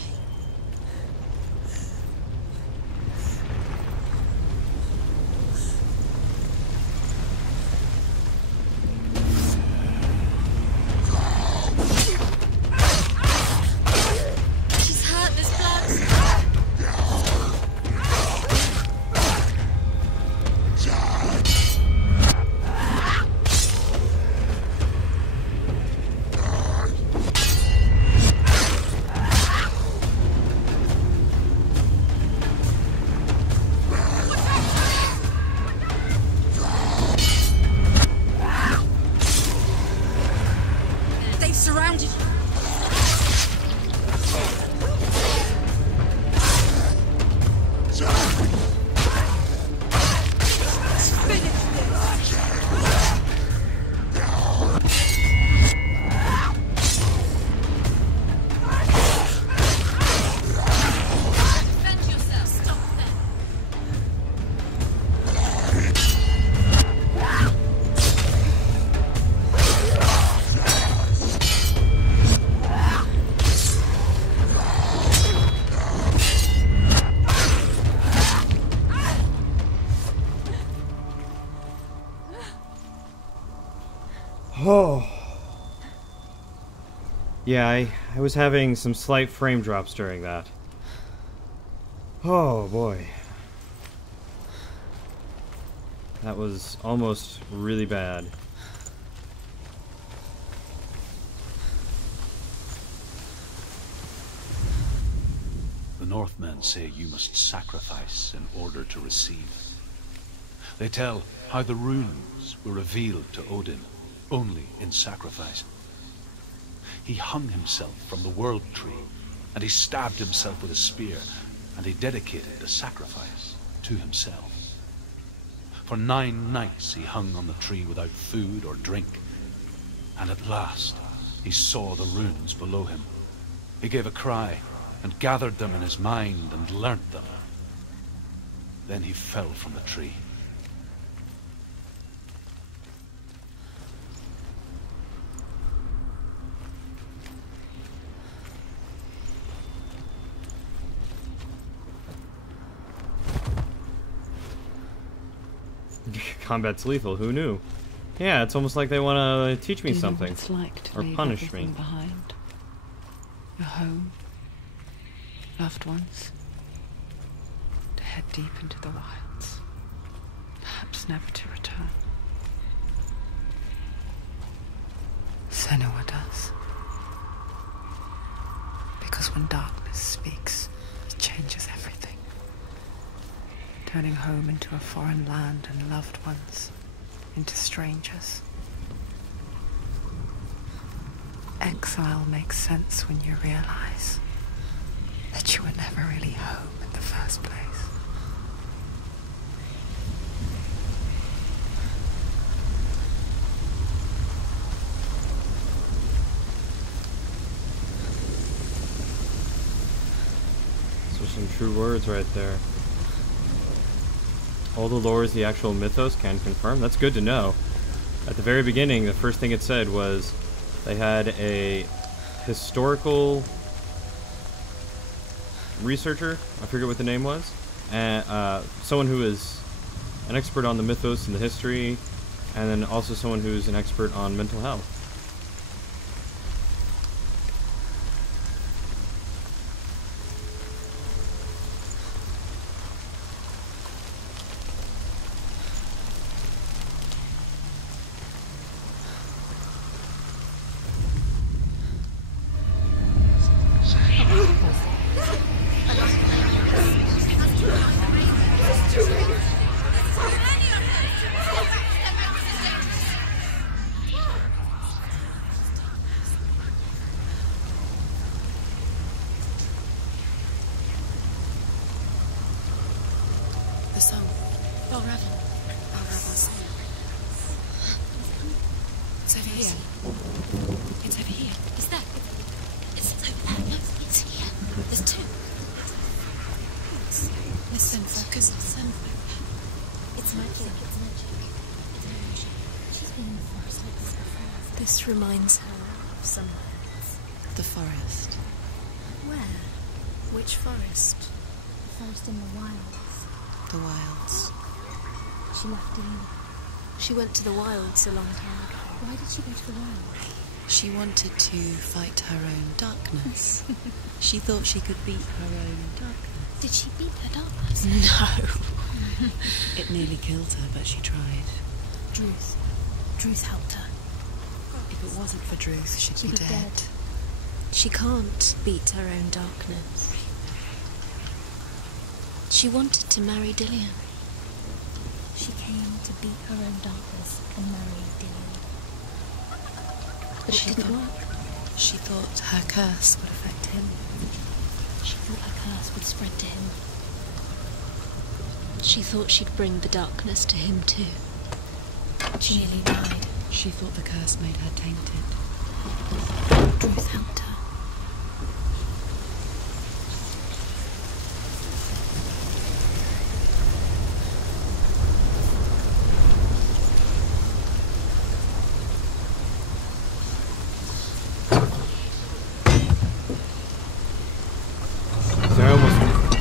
She's hurt. There's blood. Oh. Yeah, I was having some slight frame drops during that. Oh boy. That was almost really bad. The Northmen say you must sacrifice in order to receive. They tell how the runes were revealed to Odin only in sacrifice. He hung himself from the world tree, and he stabbed himself with a spear, and he dedicated the sacrifice to himself. For 9 nights he hung on the tree without food or drink, and at last he saw the runes below him. He gave a cry, and gathered them in his mind and learnt them. Then he fell from the tree. Combat's lethal, who knew? Yeah, it's almost like they want to teach me Do you know what something. it's like to Or leave punish everything me. behind? Your home, loved ones, to head deep into the wilds, perhaps never to return. Senua does. Because when darkness speaks, it changes everything. Turning home into a foreign land and loved ones into strangers. Exile makes sense when you realize that you were never really home in the first place. Those are some true words right there. All the lore is the actual mythos, can confirm. That's good to know. At the very beginning, the first thing it said was they had a historical researcher, I forget what the name was, and someone who is an expert on the mythos and the history, and then also someone who's an expert on mental health. The song. Balravan. Balravan's song. It's over here. It's over here. Is that? It's over there. No, it's here. There's 2. Listen, focus. Listen. It's magic. It's magic. It's an illusion. She's been in the forest like this before. This reminds her of somewhere. The forest. Where? Which forest? The forest in the wilds. The wilds. She left in. She went to the wilds a long time ago. Why did she go to the wilds? She wanted to fight her own darkness. She thought she could beat her own darkness. Did she beat her darkness? No. It nearly killed her, but she tried. Druth. Druth helped her. If it wasn't for Druth, she'd be dead. She can't beat her own darkness. She wanted to marry Dillion. She came to beat her own darkness and marry Dillion. But it didn't work. She thought her curse would affect him. She thought her curse would spread to him. She thought she'd bring the darkness to him too. She nearly died. She thought the curse made her tainted. Druth helped her.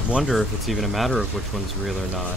I wonder if it's even a matter of which one's real or not.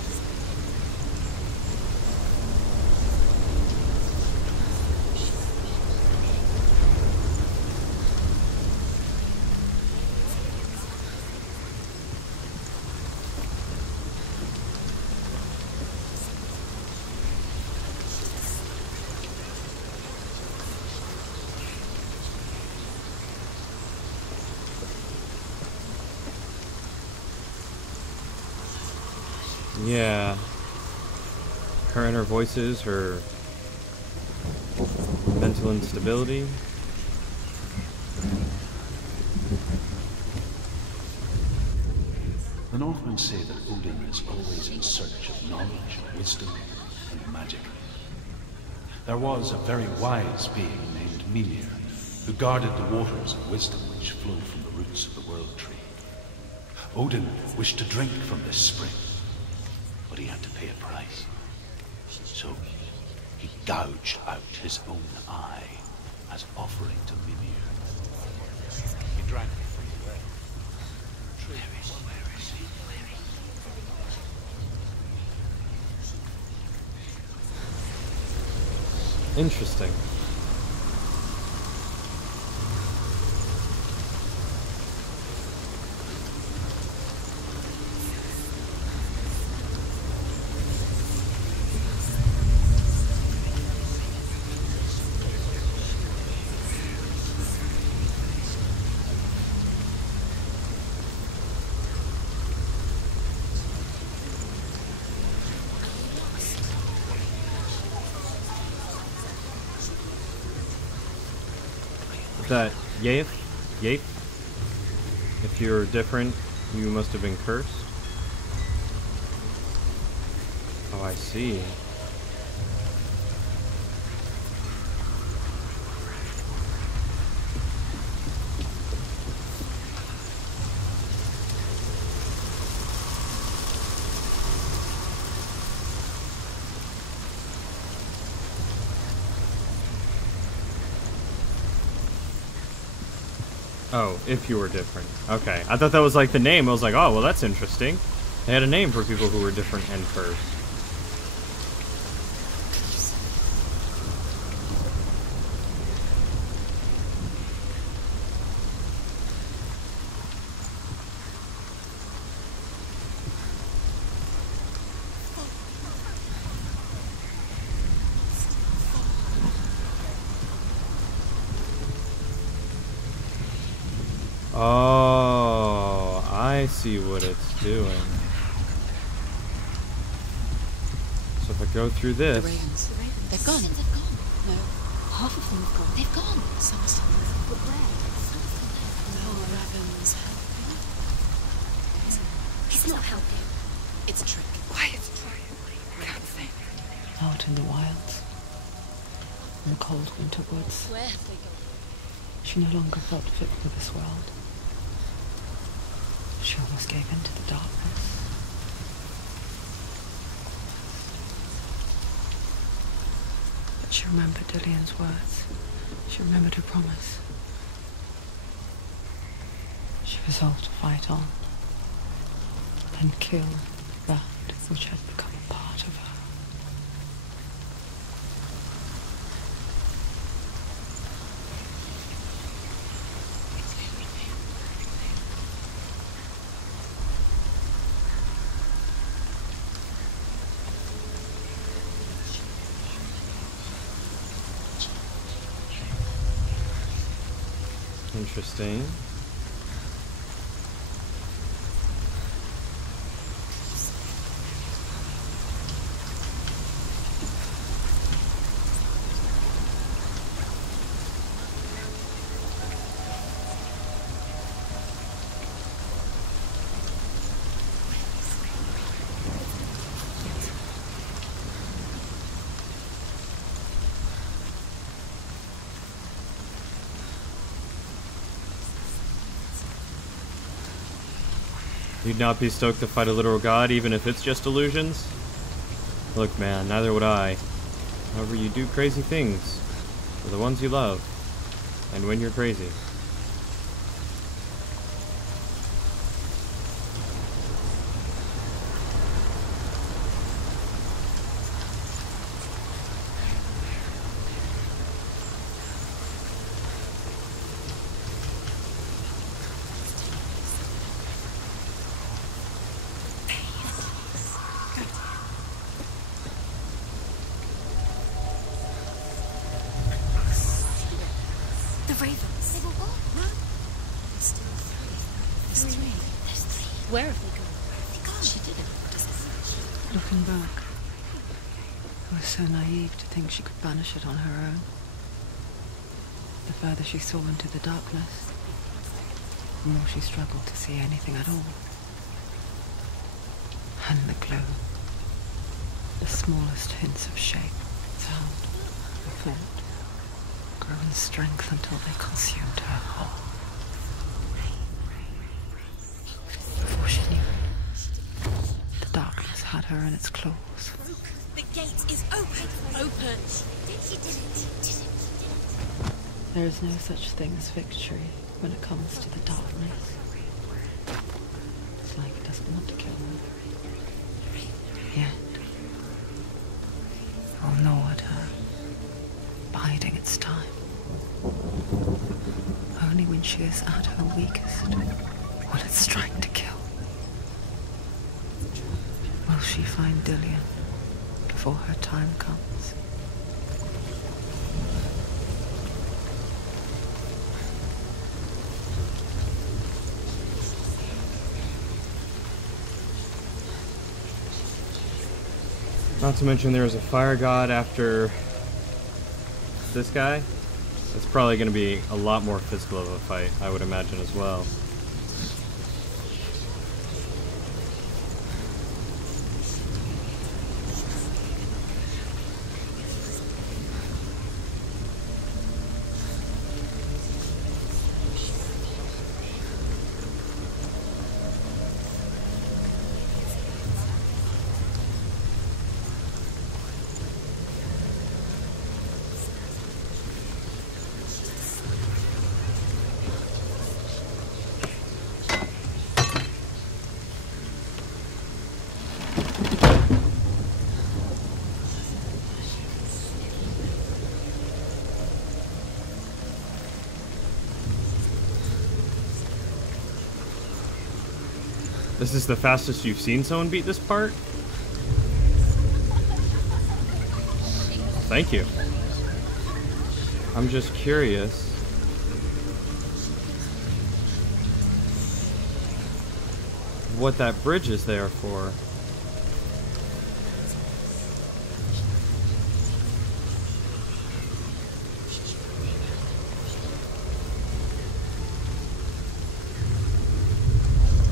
Yeah. Her inner voices, her mental instability. The Northmen say that Odin is always in search of knowledge, wisdom, and magic. There was a very wise being named Mimir, who guarded the waters of wisdom which flow from the roots of the World Tree. Odin wished to drink from this spring, but he had to pay a price. So he gouged out his own eye as offering to Mimir. He drank it from the well. Where is he? Interesting. That Yaef? Yaef? If you're different, you must have been cursed. Oh, I see. Oh, if you were different. Okay. I thought that was like the name. I was like, oh, well, that's interesting. They had a name for people who were different and cursed. Oh, I see what it's doing. So if I go through this... The ravens. They've gone. They've gone. No. Half of them have gone. They've gone. Some are still there. But where? No, ravens. He's not helping. It's a trick. Quiet. Can't think. Out in the wilds. In the cold winter woods. Where have they gone? She no longer felt fit for this world. She almost gave in to the darkness. But she remembered Dillian's words. She remembered her promise. She resolved to fight on and kill that which had become a part of her. Interesting. You'd not be stoked to fight a literal god, even if it's just illusions? Look, man, neither would I. However, you do crazy things for the ones you love, and when you're crazy. The ravens. They've all gone. No. There's still three. There's three. There's three. Where have they gone? Where have they gone? She didn't. What does it mean? Looking back, I was so naive to think she could banish it on her own. The further she saw into the darkness, the more she struggled to see anything at all. And the glow, the smallest hints of shape, sound, effect, grow in strength until they consumed her whole. Before she knew it, the darkness had her in its claws. The gate is open. Open. She did it. There is no such thing as victory when it comes to the darkness. It's like it doesn't want to kill her. Yet, I'll gnaw at her, biding its time. Only when she is at her weakest will it strike to kill. Will she find Dillian before her time comes? Not to mention there is a fire god after this guy. It's probably going to be a lot more physical of a fight, I would imagine, as well. This is the fastest you've seen someone beat this part? Thank you. I'm just curious. What that bridge is there for.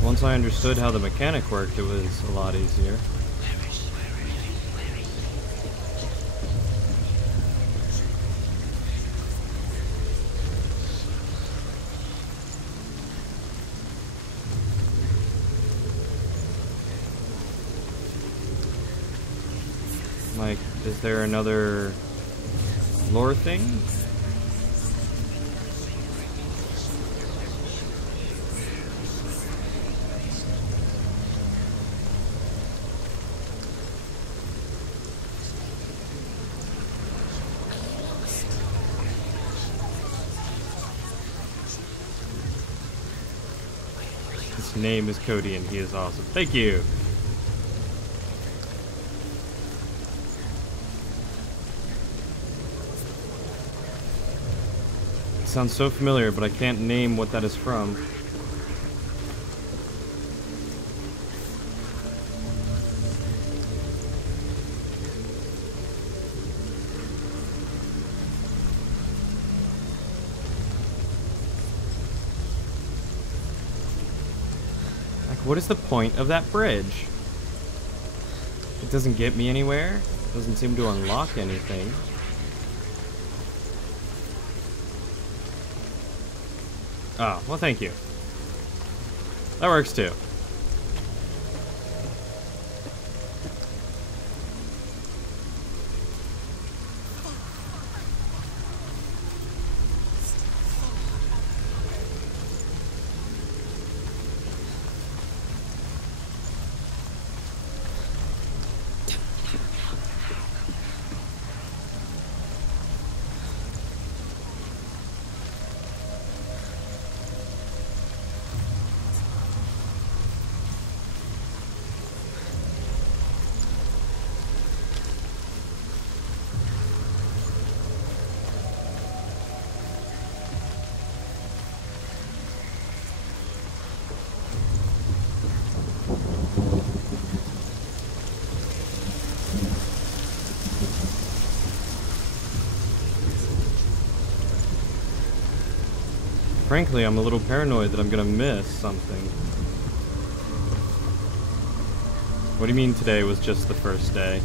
Once I understood how the mechanic worked, it was a lot easier. Like, is there another lore thing? His name is Cody and he is awesome. Thank you! It sounds so familiar, but I can't name what that is from. What is the point of that bridge? It doesn't get me anywhere. It doesn't seem to unlock anything. Oh, well, thank you. That works too. Frankly, I'm a little paranoid that I'm gonna miss something. What do you mean today was just the first day?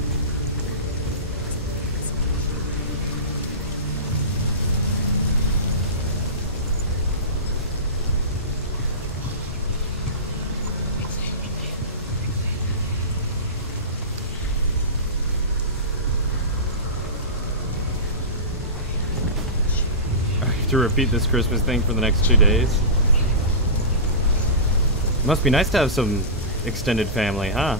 To repeat this Christmas thing for the next 2 days. Must be nice to have some extended family, huh?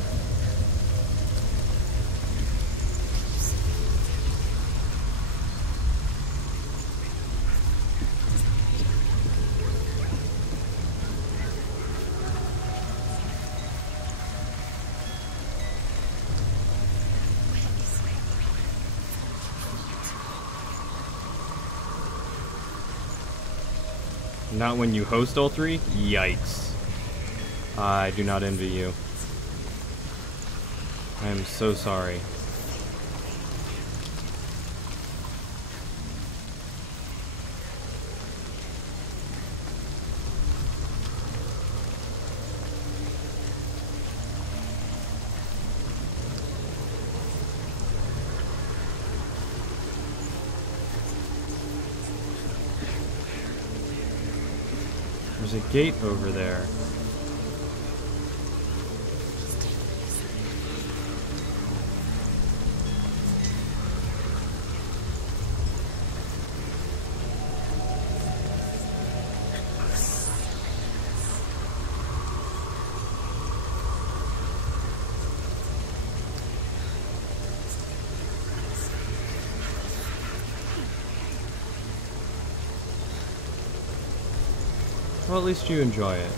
Not when you host all three? Yikes. I do not envy you. I am so sorry. There's a gate over there. Well, at least you enjoy it.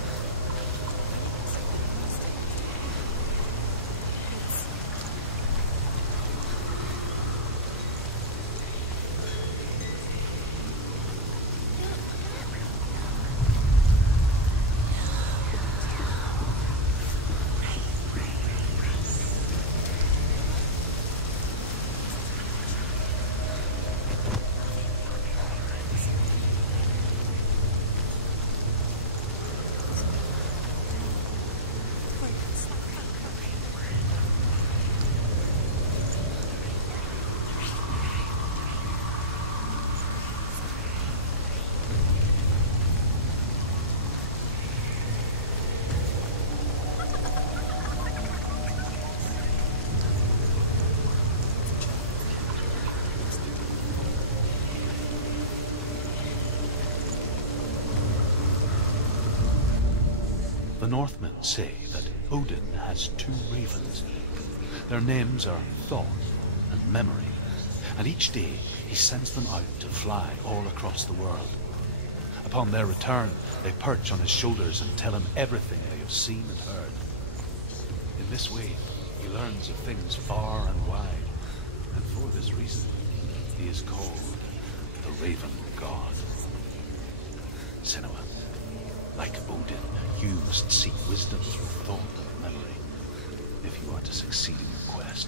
The Northmen say that Odin has two ravens. Their names are Thought and Memory, and each day he sends them out to fly all across the world. Upon their return, they perch on his shoulders and tell him everything they have seen and heard. In this way, he learns of things far and wide, and for this reason, he is called the Raven God. Senua, like Odin, you must seek wisdom through thought and memory, if you are to succeed in your quest.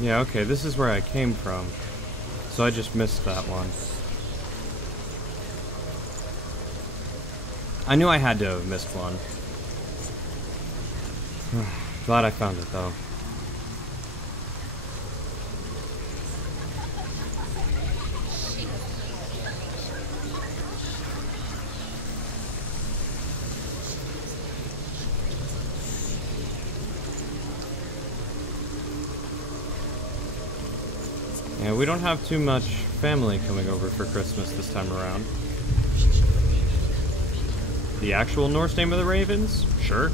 Yeah, okay, this is where I came from. So I just missed that one. I knew I had to have missed one. Glad I found it, though. Yeah, we don't have too much family coming over for Christmas this time around. The actual Norse name of the Ravens? Sure.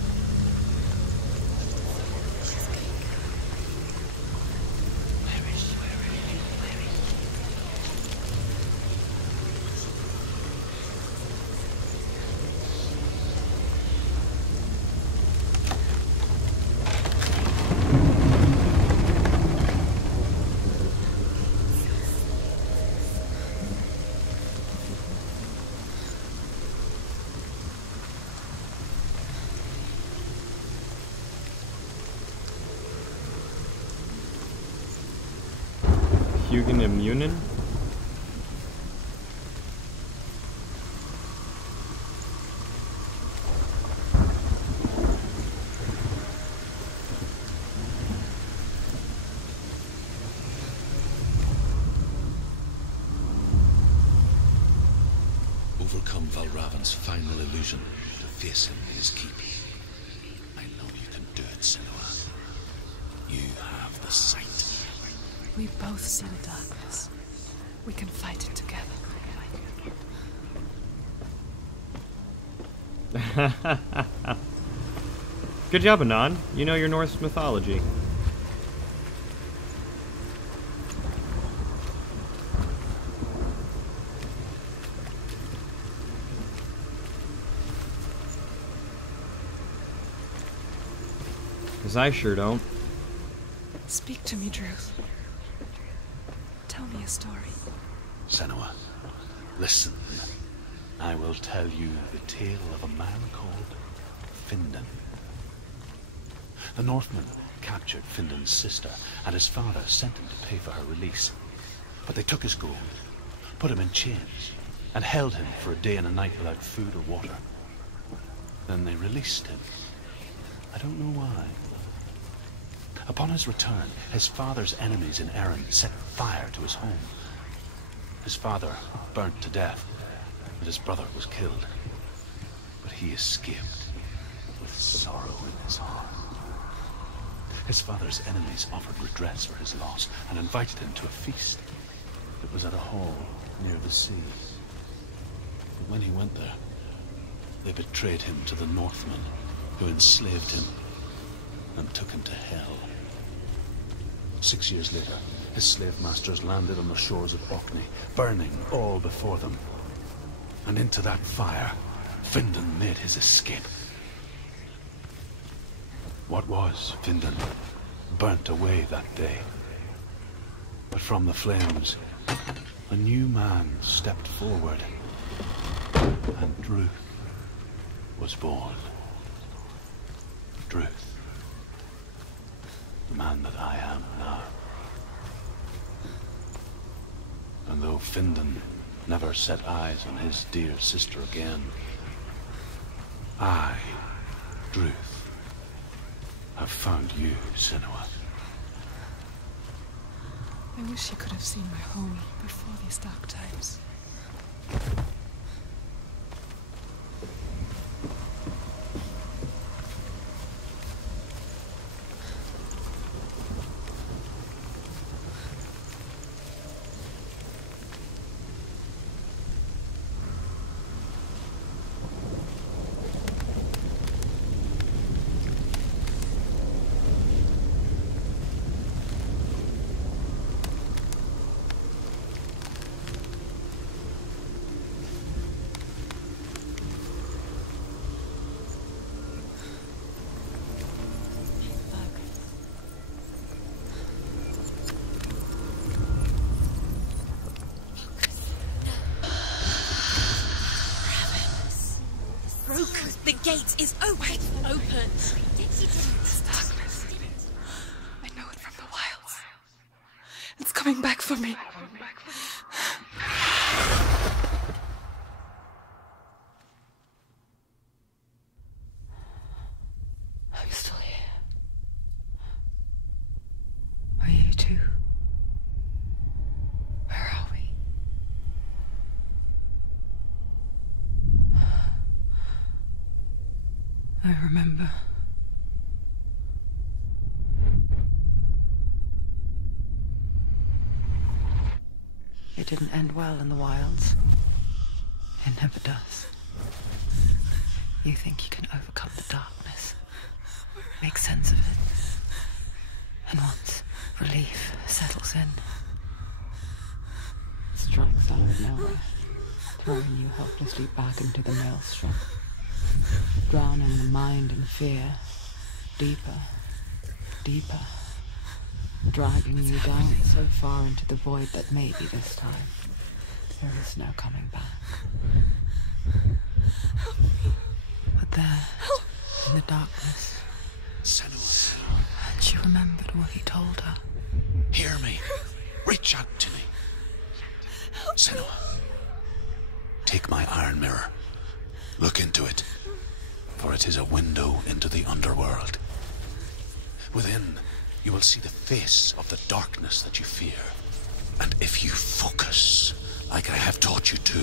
Hugin Immunin? Overcome Valravan's final illusion to face him in his keep. I know you can do it, Senua. You have the sight. We both see the darkness. We can fight it together. Good job, Anon. You know your Norse mythology. Because I sure don't. Speak to me, Druth. Tell me a story. Senua, listen. I will tell you the tale of a man called Findan. The Northmen captured Findan's sister, and his father sent him to pay for her release. But they took his gold, put him in chains, and held him for a day and a night without food or water. Then they released him. I don't know why. Upon his return, his father's enemies in Erin set fire to his home. His father burnt to death, and his brother was killed. But he escaped with sorrow in his heart. His father's enemies offered redress for his loss and invited him to a feast. It was at a hall near the sea. But when he went there, they betrayed him to the Northmen, who enslaved him and took him to hell. 6 years later, his slave masters landed on the shores of Orkney, burning all before them. And into that fire, Findan made his escape. What was Findan burnt away that day. But from the flames, a new man stepped forward, and Druth was born. Druth. The man that I am now. And though Findan never set eyes on his dear sister again, I, Druth, have found you, Senua. I wish you could have seen my home before these dark times. The gate is open. Open. It's darkness. I know it from the wilds. It's coming back for me. I'm still here. Are you too? Where are we? I remember. It didn't end well in the wilds. It never does. You think you can overcome the darkness, make sense of it, and once relief settles in, it strikes out of nowhere, throwing you helplessly back into the maelstrom, drowning the mind in fear, deeper, deeper, dragging you down so far into the void that maybe this time there is no coming back. But there, in the darkness, Senua, she remembered what he told her. hear me. Reach out to me. Senua, take my iron mirror. Look into it, for it is a window into the underworld. Within, you will see the face of the darkness that you fear. And if you focus, like I have taught you to,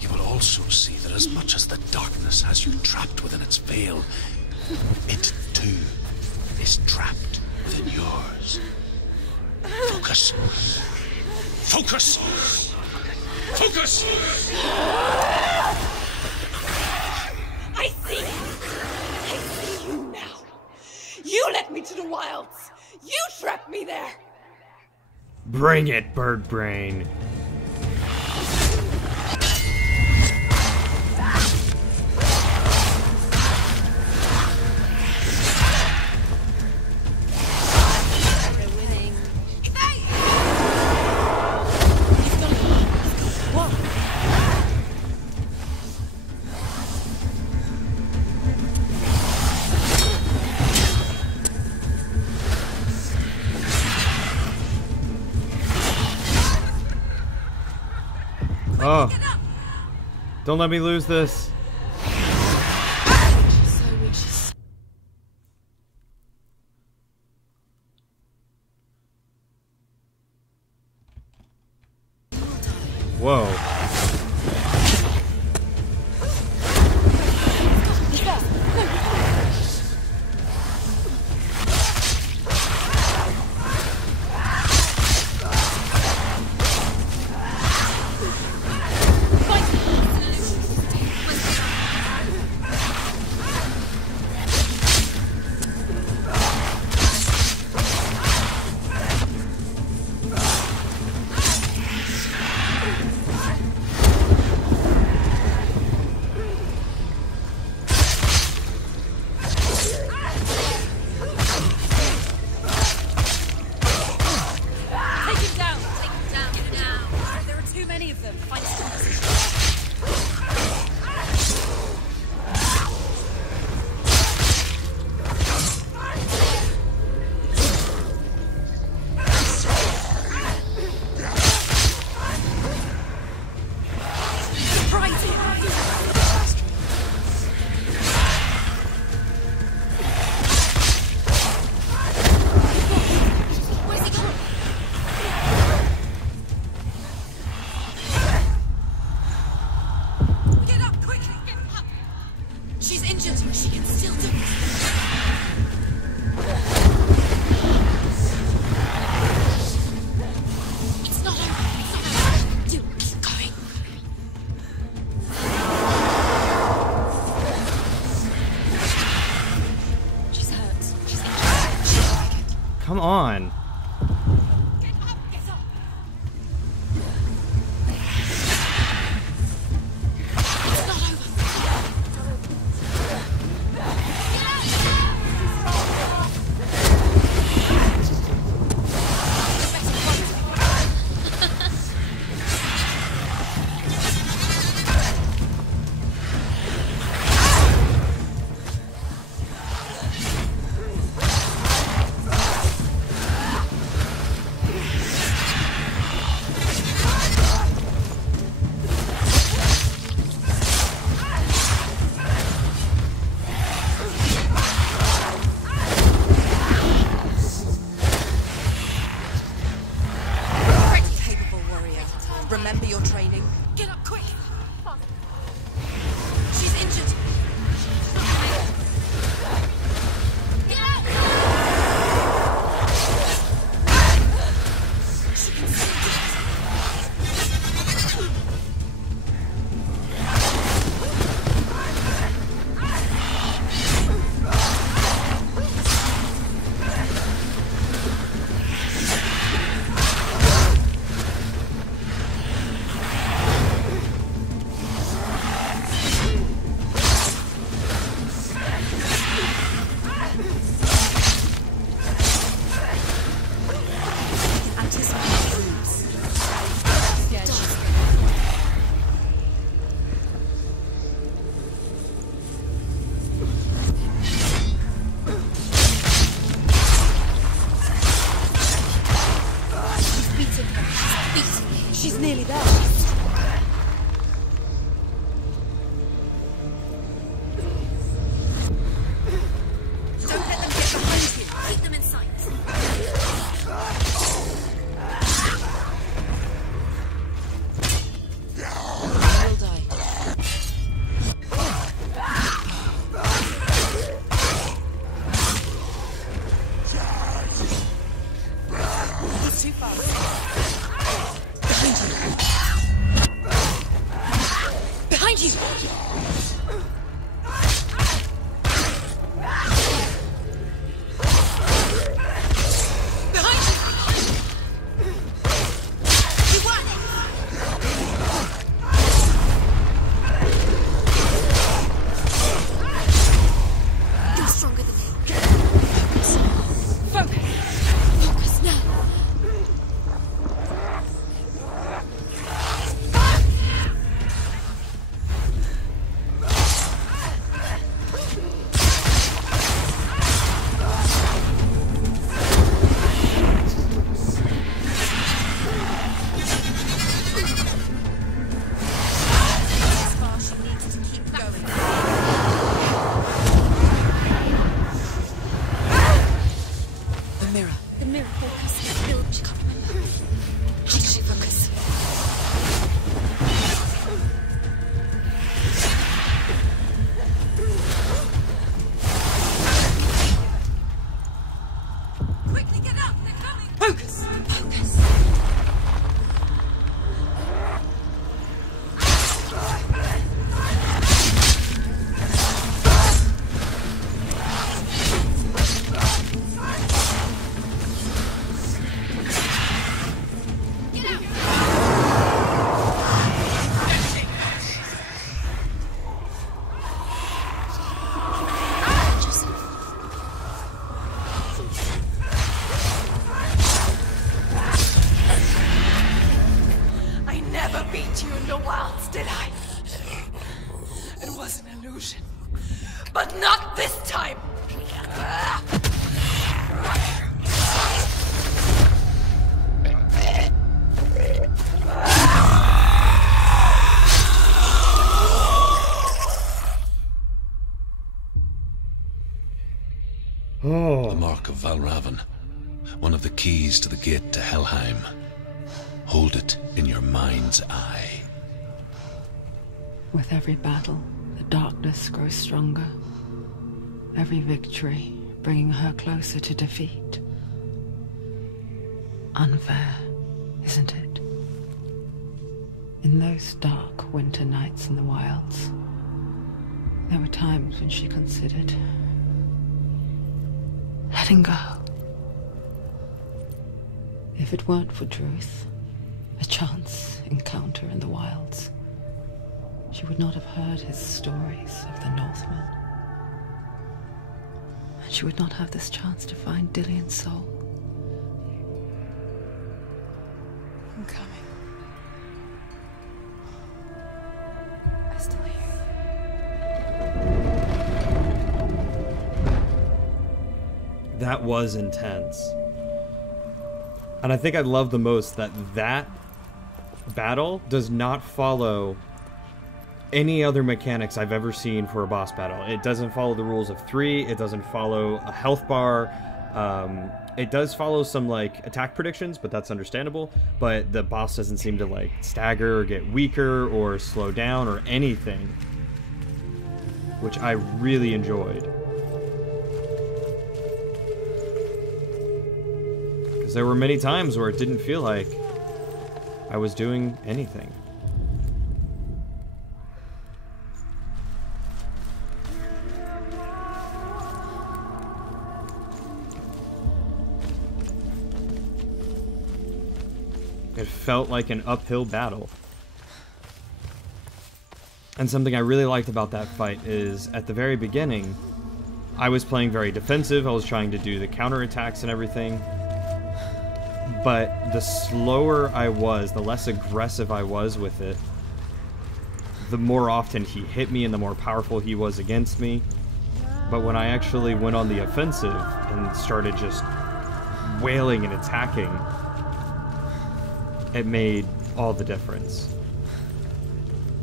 you will also see that as much as the darkness has you trapped within its veil, it too is trapped within yours. Focus. Focus! Focus! I see you now. You led me to the wilds. You trapped me there. Bring it, bird brain. Oh, don't let me lose this. Whoa. Come on. Remember your training. Get up quick! She's injured. Get out! She can see She's nearly there. Don't let them get behind you. Keep them in sight. They'll die. He's too fast. Behind you! Behind you! You won! You're stronger than me. Focus! Focus now! The mirror focus. Build. She can't remember. How did she focus? Quickly get up! They're coming! Focus! Focus! I never beat you in the wilds, did I? It was an illusion. But not this time! The mark of Valravan. One of the keys to the gate to Helheim. Hold it in your mind's eye. With every battle, the darkness grows stronger. Every victory bringing her closer to defeat. Unfair, isn't it? In those dark winter nights in the wilds, there were times when she considered letting go. If it weren't for Druth, a chance encounter in the wilds, she would not have heard his stories of the Northmen. And she would not have this chance to find Dillion's soul. I'm coming. I still hear That was intense. And I think I love the most that battle does not follow any other mechanics I've ever seen for a boss battle. It doesn't follow the rules of 3, it doesn't follow a health bar, it does follow some like attack predictions, but that's understandable, but the boss doesn't seem to like stagger or get weaker or slow down or anything, which I really enjoyed. Because there were many times where it didn't feel like I was doing anything. It felt like an uphill battle. And something I really liked about that fight is, at the very beginning, I was playing very defensive, I was trying to do the counterattacks and everything. But the slower I was, the less aggressive I was with it, the more often he hit me and the more powerful he was against me. But when I actually went on the offensive and started just wailing and attacking, it made all the difference.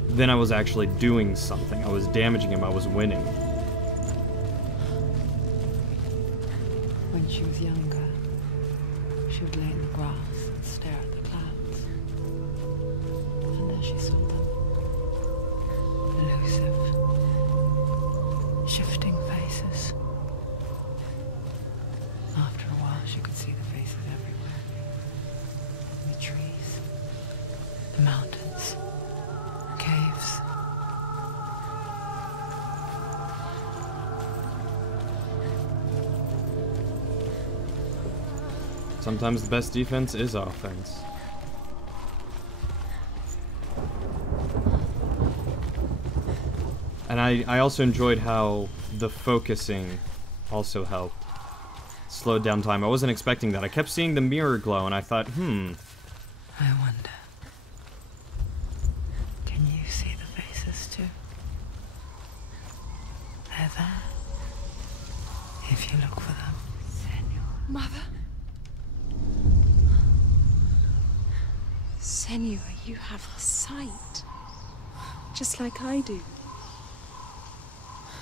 Then I was actually doing something. I was damaging him. I was winning. When she was younger, she would lay in the grass and stare at the clouds. And there she saw them. Elusive, shifting faces. After a while, she could see the faces everywhere. The trees, the mountains, caves. Sometimes the best defense is offense. And I also enjoyed how the focusing also helped. Slowed down time. I wasn't expecting that. I kept seeing the mirror glow and I thought, I wonder. Can you see the faces too? They're there. If you look for them. Senua. Mother? Senua, you have the sight. Just like I do.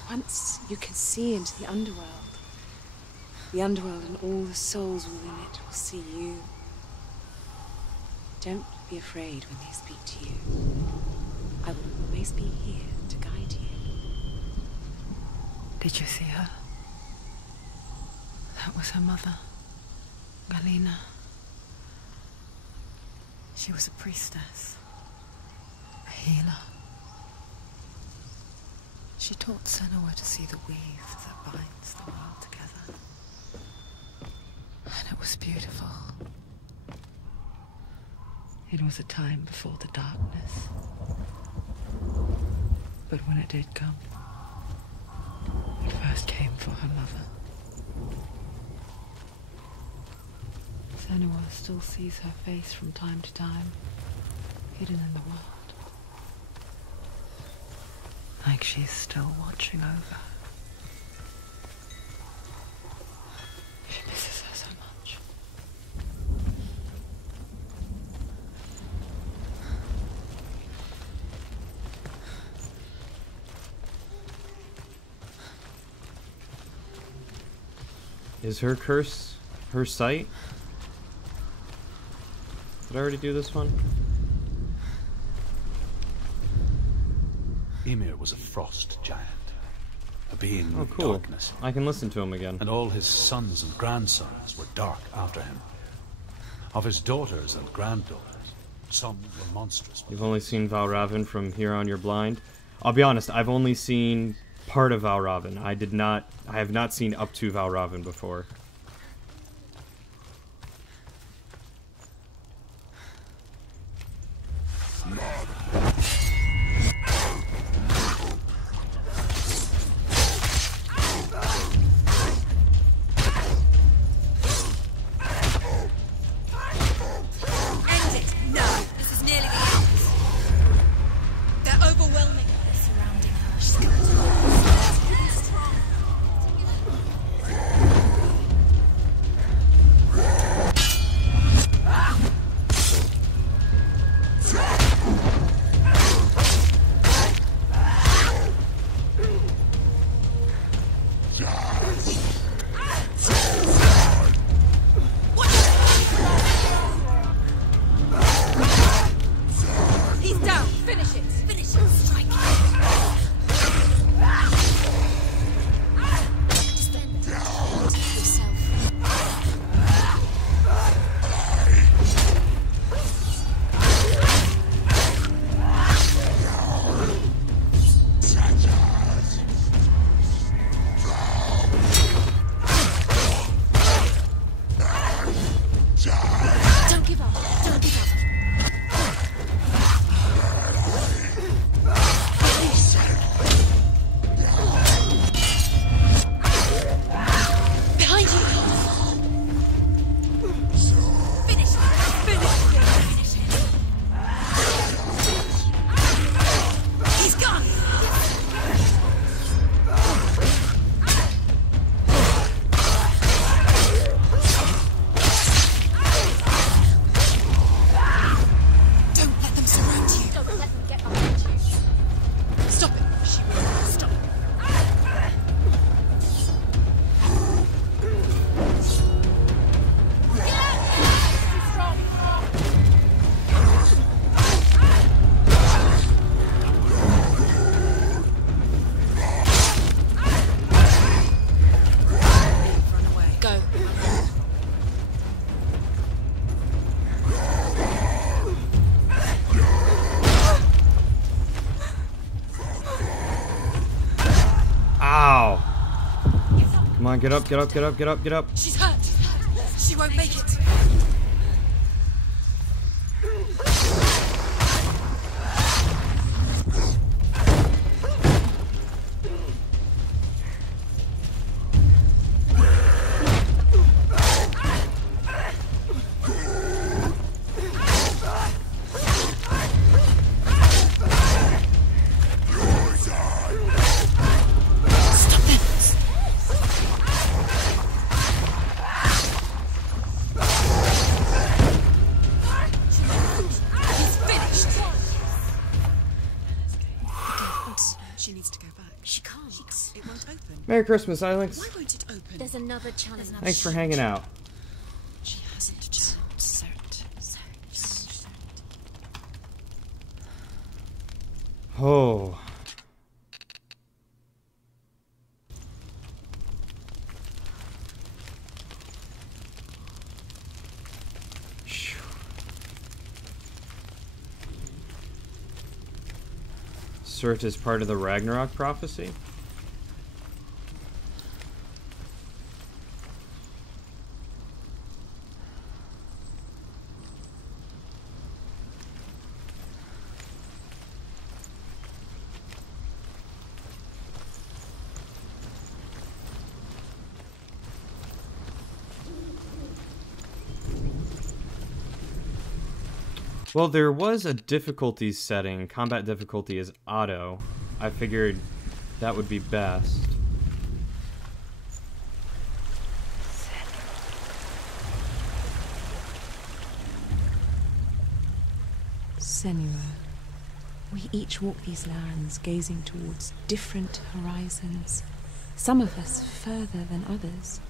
Once you can see into the underworld. The underworld and all the souls within it will see you. Don't be afraid when they speak to you. I will always be here to guide you. Did you see her? That was her mother, Galina. She was a priestess, a healer. She taught Senua to see the weave that binds the world together. And it was beautiful. It was a time before the darkness. But when it did come, it first came for her mother. Senua still sees her face from time to time, hidden in the world. Like she's still watching over her. She misses her so much. is her curse her sight? Did I already do this one? Ymir was a frost giant, a being Oh, of cool. darkness, I can listen to him again. and all his sons and grandsons were dark after him. Of his daughters and granddaughters, some were monstrous. You've only seen Valravn from here on, you're blind. I'll be honest, I've only seen part of Valravn. I have not seen up to Valravn before. End it! No! This is nearly the end. They're overwhelming her. Surrounding her. She's going to be strong. on, get up, get up, get up, get up, get up. She's hurt. She won't make it. Merry Christmas, Alex. Why won't it open? There's another challenge. Thanks for hanging out. She hasn't checked. Oh. Phew. Surt is part of the Ragnarok prophecy? Well, there was a difficulty setting. Combat difficulty is auto. I figured that would be best. Senua, we each walk these lands gazing towards different horizons, some of us further than others.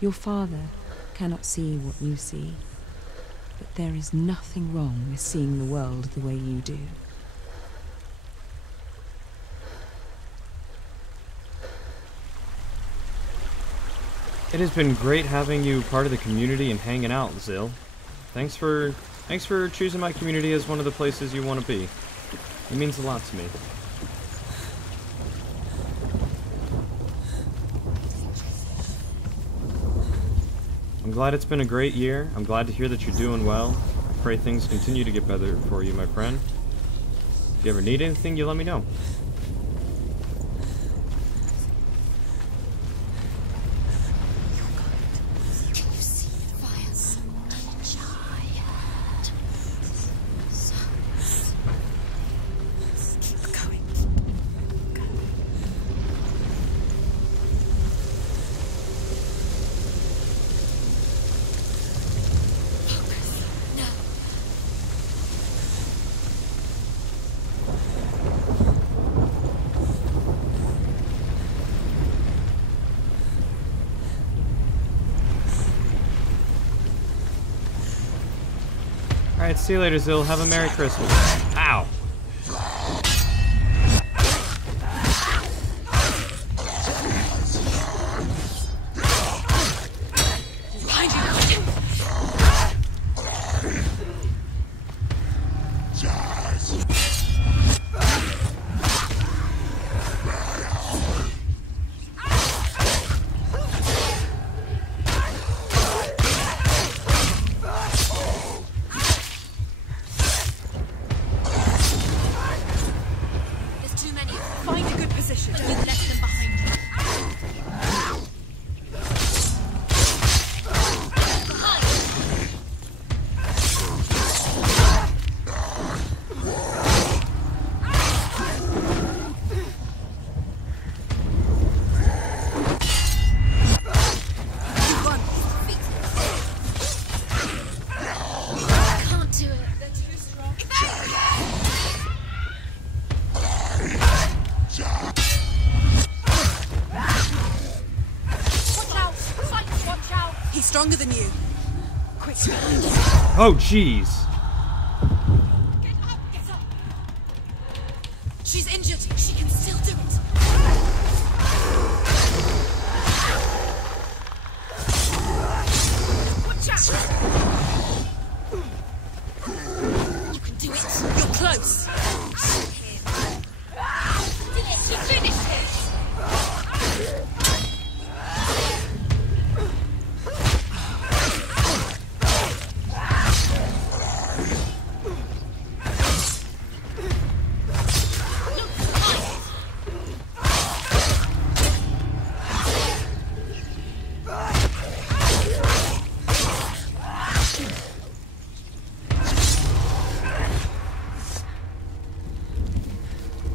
Your father cannot see what you see. But there is nothing wrong with seeing the world the way you do. It has been great having you part of the community and hanging out, Zill. Thanks for choosing my community as one of the places you want to be. It means a lot to me. I'm glad it's been a great year. I'm glad to hear that you're doing well. I pray things continue to get better for you, my friend. If you ever need anything, you let me know. Alright, see you later, Zill. Have a Merry Christmas. Ow! Stronger than you. Quick. Oh, jeez. Get up, get up. She's injured. She can still do it. Watch out. You can do it. You're close. Did it? She finished it.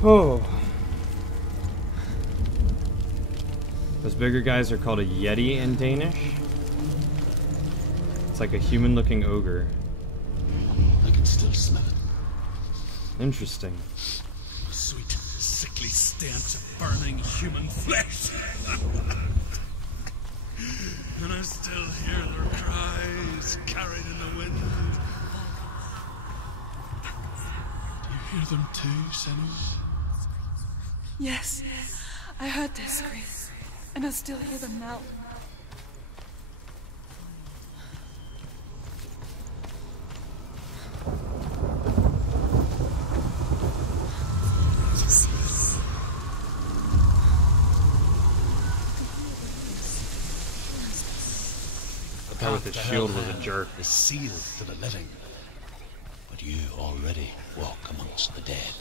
Oh. Those bigger guys are called a Yeti in Danish. It's like a human-looking ogre. I can still smell it. Interesting. The sweet, sickly stench of burning human flesh. And I still hear their cries carried in the wind. Do you hear them too, Senua? Yes, I heard their screams, and I still hear them now. The guy with the shield was a jerk. Is sealed to the living, but you already walk amongst the dead.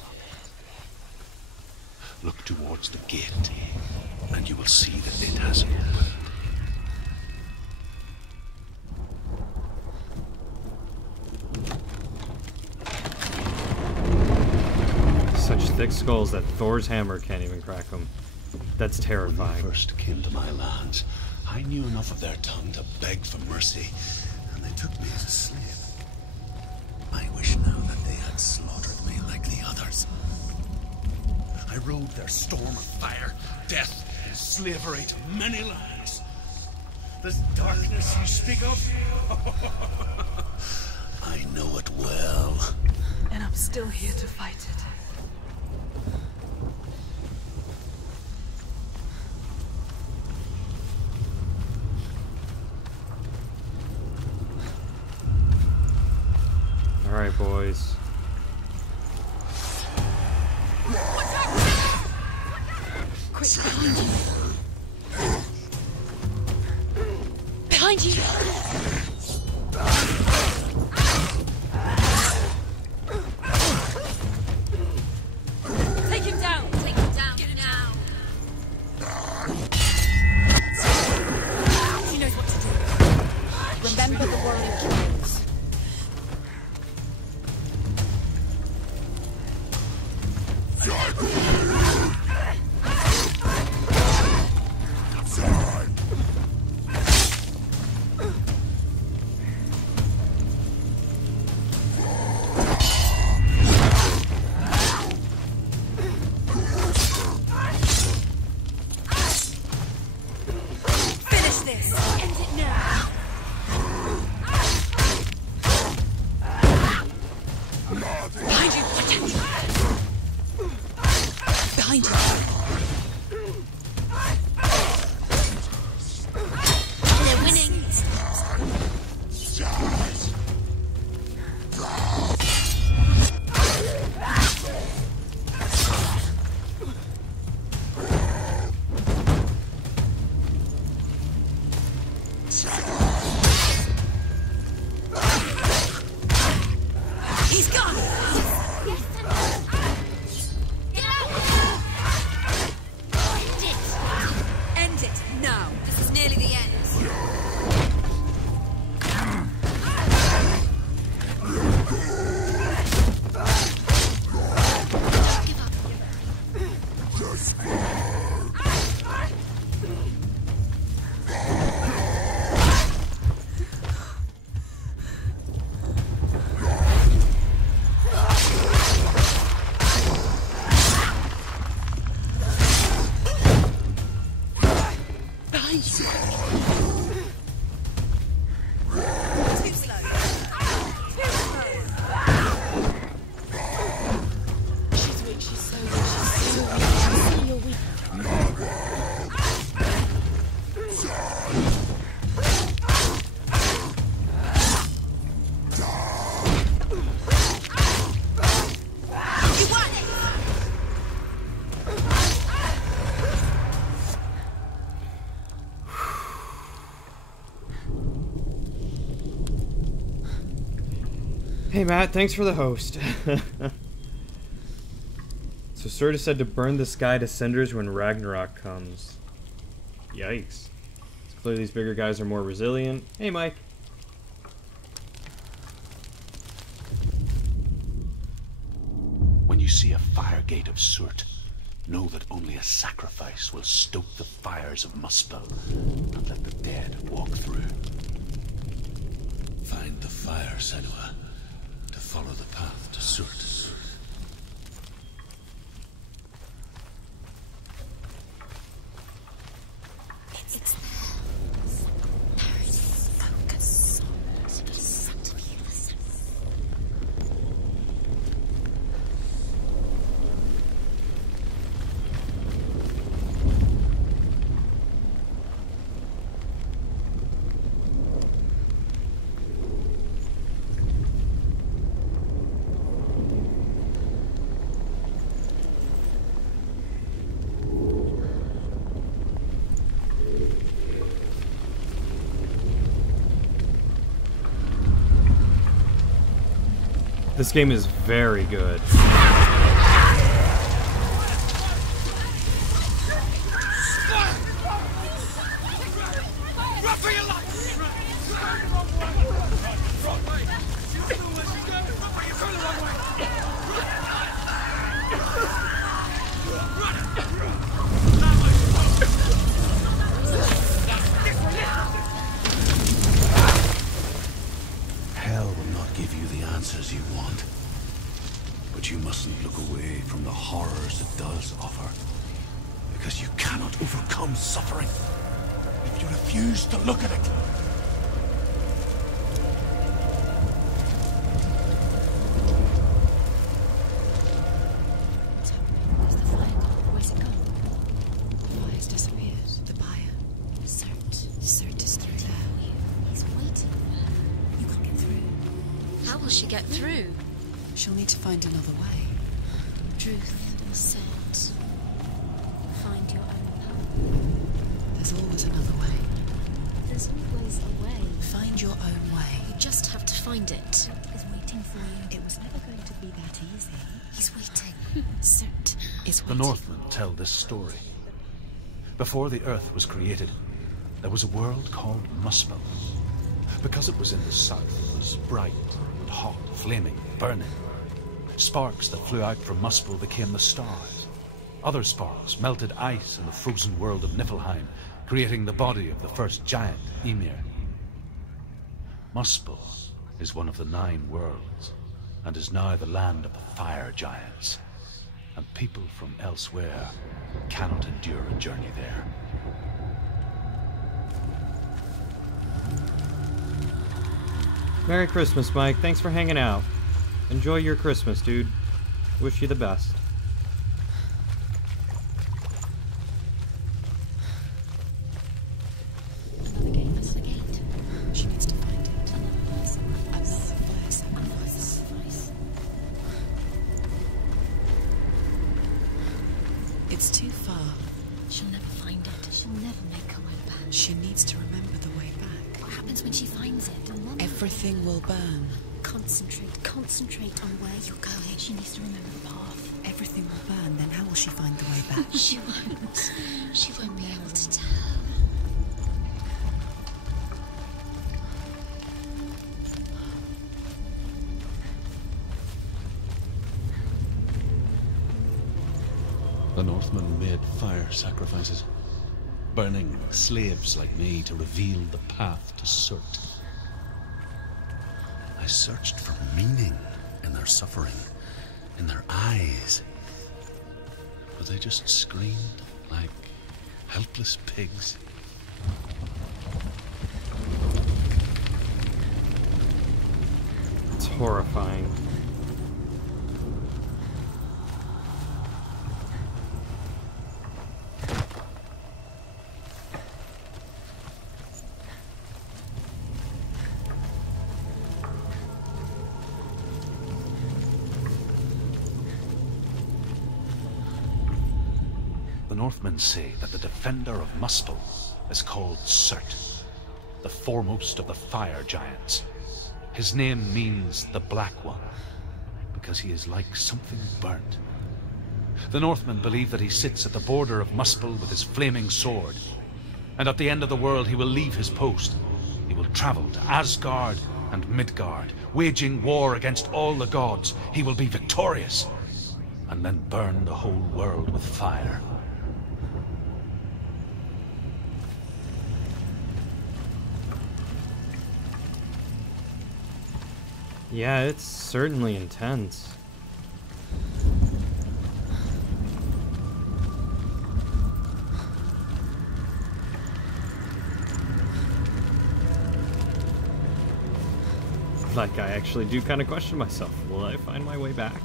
Look towards the gate, and you will see that it has opened. Such thick skulls that Thor's hammer can't even crack them. That's When terrifying. you first came to my lands, I knew enough of their tongue to beg for mercy, and they took me as a slave. I wish now that they had slaughtered me like the others. I rode their storm of fire, death, and slavery to many lands. This darkness you speak of, I know it well. And I'm still here to fight it. Alright, boys. Quick, behind you. Behind you. Take him down. Take him down. Get him now. He knows what to do. Remember the warrior kills. Finish this. End it now. Behind you. Protect you. Behind you. They're winning. He's gone. End it now. This is nearly the end. Behind you. Too slow. Too slow. She's weak. She's so weak. She's so weak. I see you're weak. You won it. Hey Matt, thanks for the host. So Serta said to burn the sky to cinders when Ragnarok comes. Yikes. It's clear these bigger guys are more resilient. Hey Mike. When you you see a fire gate of Surt, know that only a sacrifice will stoke the fires of Muspel and let the dead walk through. Find the fire, Senua, to follow the path to Surt. It's Paris. Focus on the front of you. This game is very good. Hell will not give you the answers you want. But you mustn't look away from the horrors it does offer. Because you cannot overcome suffering if you refuse to look at it. What's happening? Where's the fire gone? Where's it gone? The fire's disappeared. The buyer. Surt is through there. He's waiting for her. You can't get through. How will she get through? She'll need to find another way. Truth, Surt. Find your own path. There's always another way. There's always a way. Find your own way. You just have to find it. Is waiting for you. It was never going to be that easy. He's waiting. Surt is The waiting. Northmen tell this story. Before the Earth was created, there was a world called Muspel. Because it was in the south, it was bright and hot, flaming, burning. Sparks that flew out from Muspel became the stars. Other sparks melted ice in the frozen world of Niflheim, creating the body of the first giant, Ymir. Muspel is one of the 9 worlds, and is now the land of the fire giants. And people from elsewhere cannot endure a journey there. Merry Christmas, Mike. Thanks for hanging out. Enjoy your Christmas, dude. Wish you the best. Another gate. Another gate. She needs to find it. Another fire sacrifice. Another fire Another sacrifice. sacrifice. It's too far. She'll never find it. She'll never make her way back. She needs to remember the way back. What happens when she finds it? Everything will burn. Concentrate on where you're going. She needs to remember the path. Everything will burn, then how will she find the way back? She won't. She won't be able to tell. The Northmen made fire sacrifices, burning slaves like me to reveal the path to Surt. I searched for meaning in their suffering, in their eyes, but they just screamed like helpless pigs. It's horrifying. The Northmen say that the defender of Muspel is called Surt, the foremost of the fire giants. His name means the Black One, because he is like something burnt. The Northmen believe that he sits at the border of Muspel with his flaming sword, and at the end of the world he will leave his post. He will travel to Asgard and Midgard, waging war against all the gods. He will be victorious. and then burn the whole world with fire. Yeah, it's certainly intense. Like, I actually do kind of question myself. Will I find my way back?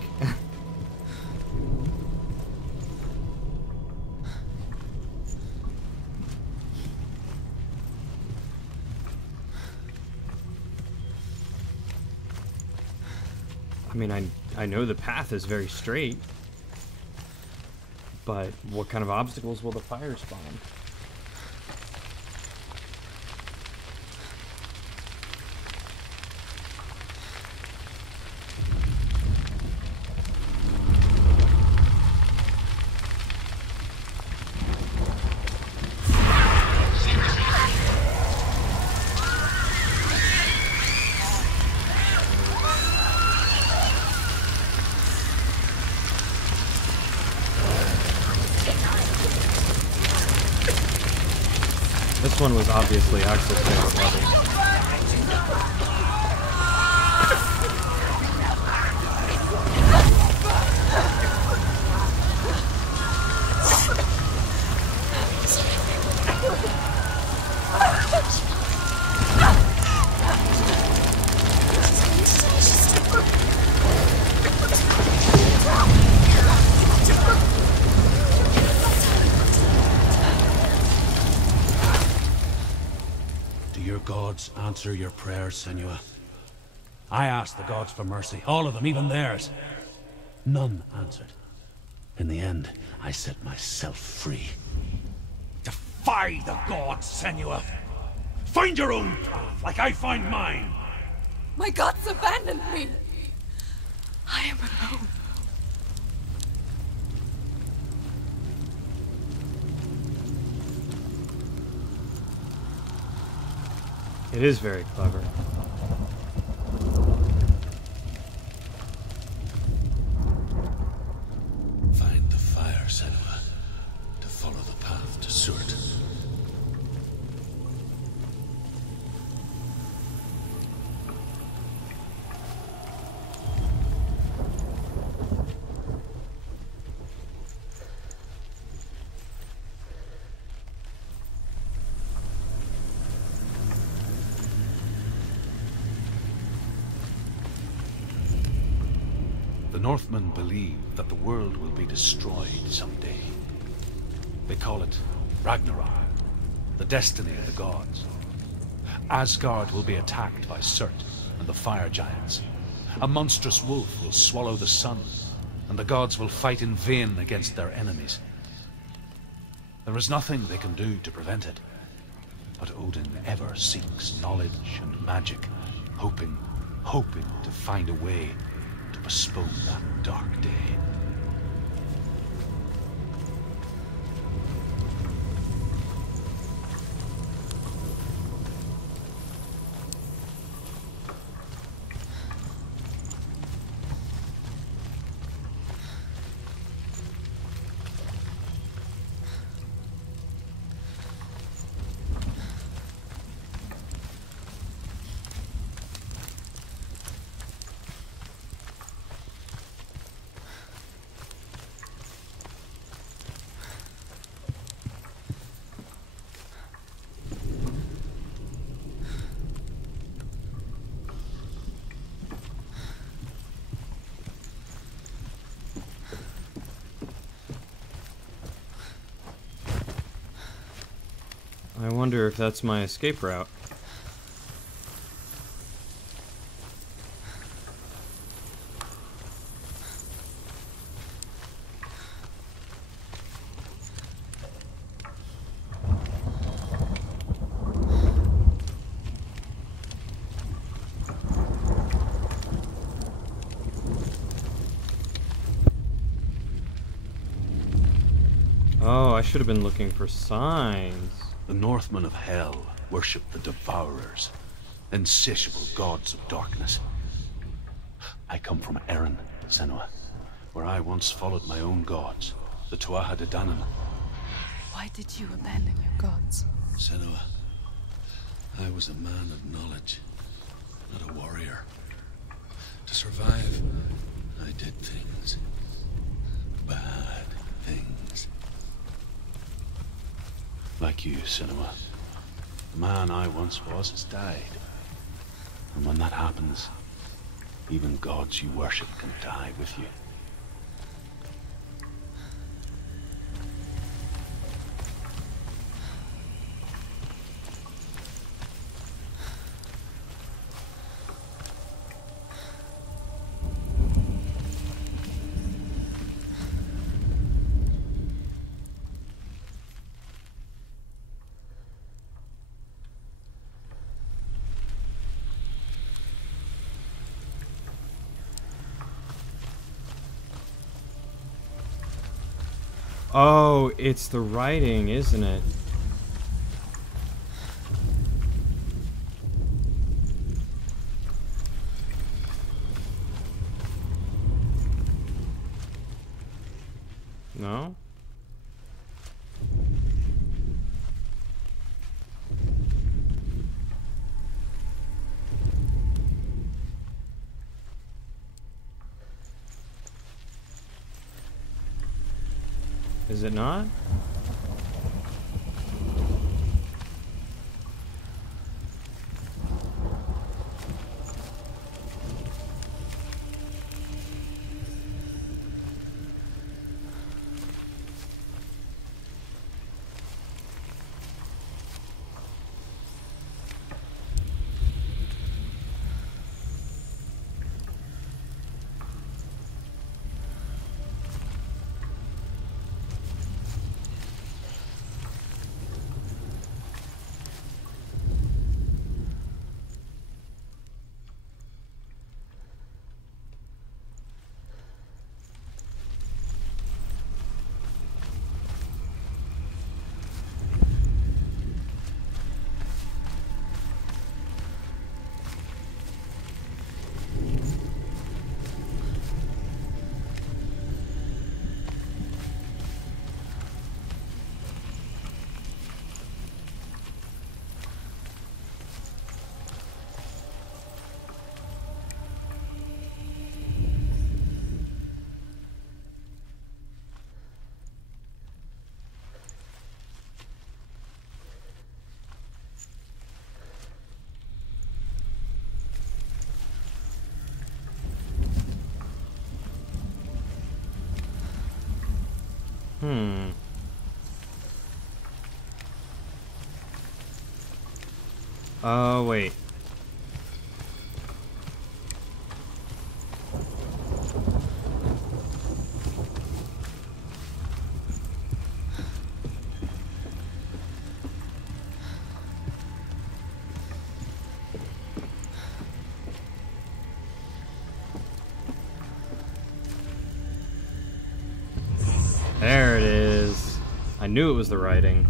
I mean, I know the path is very straight, but what kind of obstacles will the fire spawn? This one was obviously Axel's favorite level. Gods answer your prayers, Senua. I asked the gods for mercy, all of them, even theirs. None answered. In the end, I set myself free. Defy the gods, Senua! Find your own path, like I find mine! My gods abandoned me! I am alone. It is very clever. Find the fire, Senua, to follow the path to Surt. The Northmen believe that the world will be destroyed someday. They call it Ragnarok, the destiny of the gods. Asgard will be attacked by Surt and the fire giants. A monstrous wolf will swallow the sun, and the gods will fight in vain against their enemies. There is nothing they can do to prevent it, but Odin ever seeks knowledge and magic, hoping to find a way to postpone that dark day. I wonder if that's my escape route. Oh, I should have been looking for signs. The Northmen of Hell worship the Devourers, insatiable gods of darkness. I come from Erin, Senua, where I once followed my own gods, the Tuatha De Danann. Why did you abandon your gods? Senua, I was a man of knowledge, not a warrior. To survive, I did things. Bad things. Like you, Senua. The man I once was has died. And when that happens, even gods you worship can die with you. Oh, it's the writing, isn't it? No? Is it not? Oh, wait. There it is. I knew it was the writing.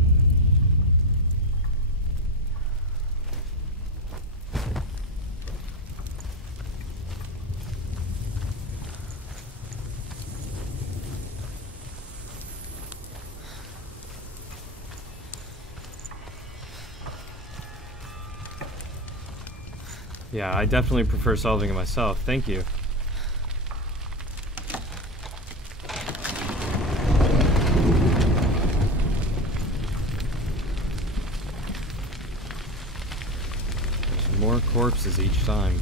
Yeah, I definitely prefer solving it myself. Thank you. There's more corpses each time.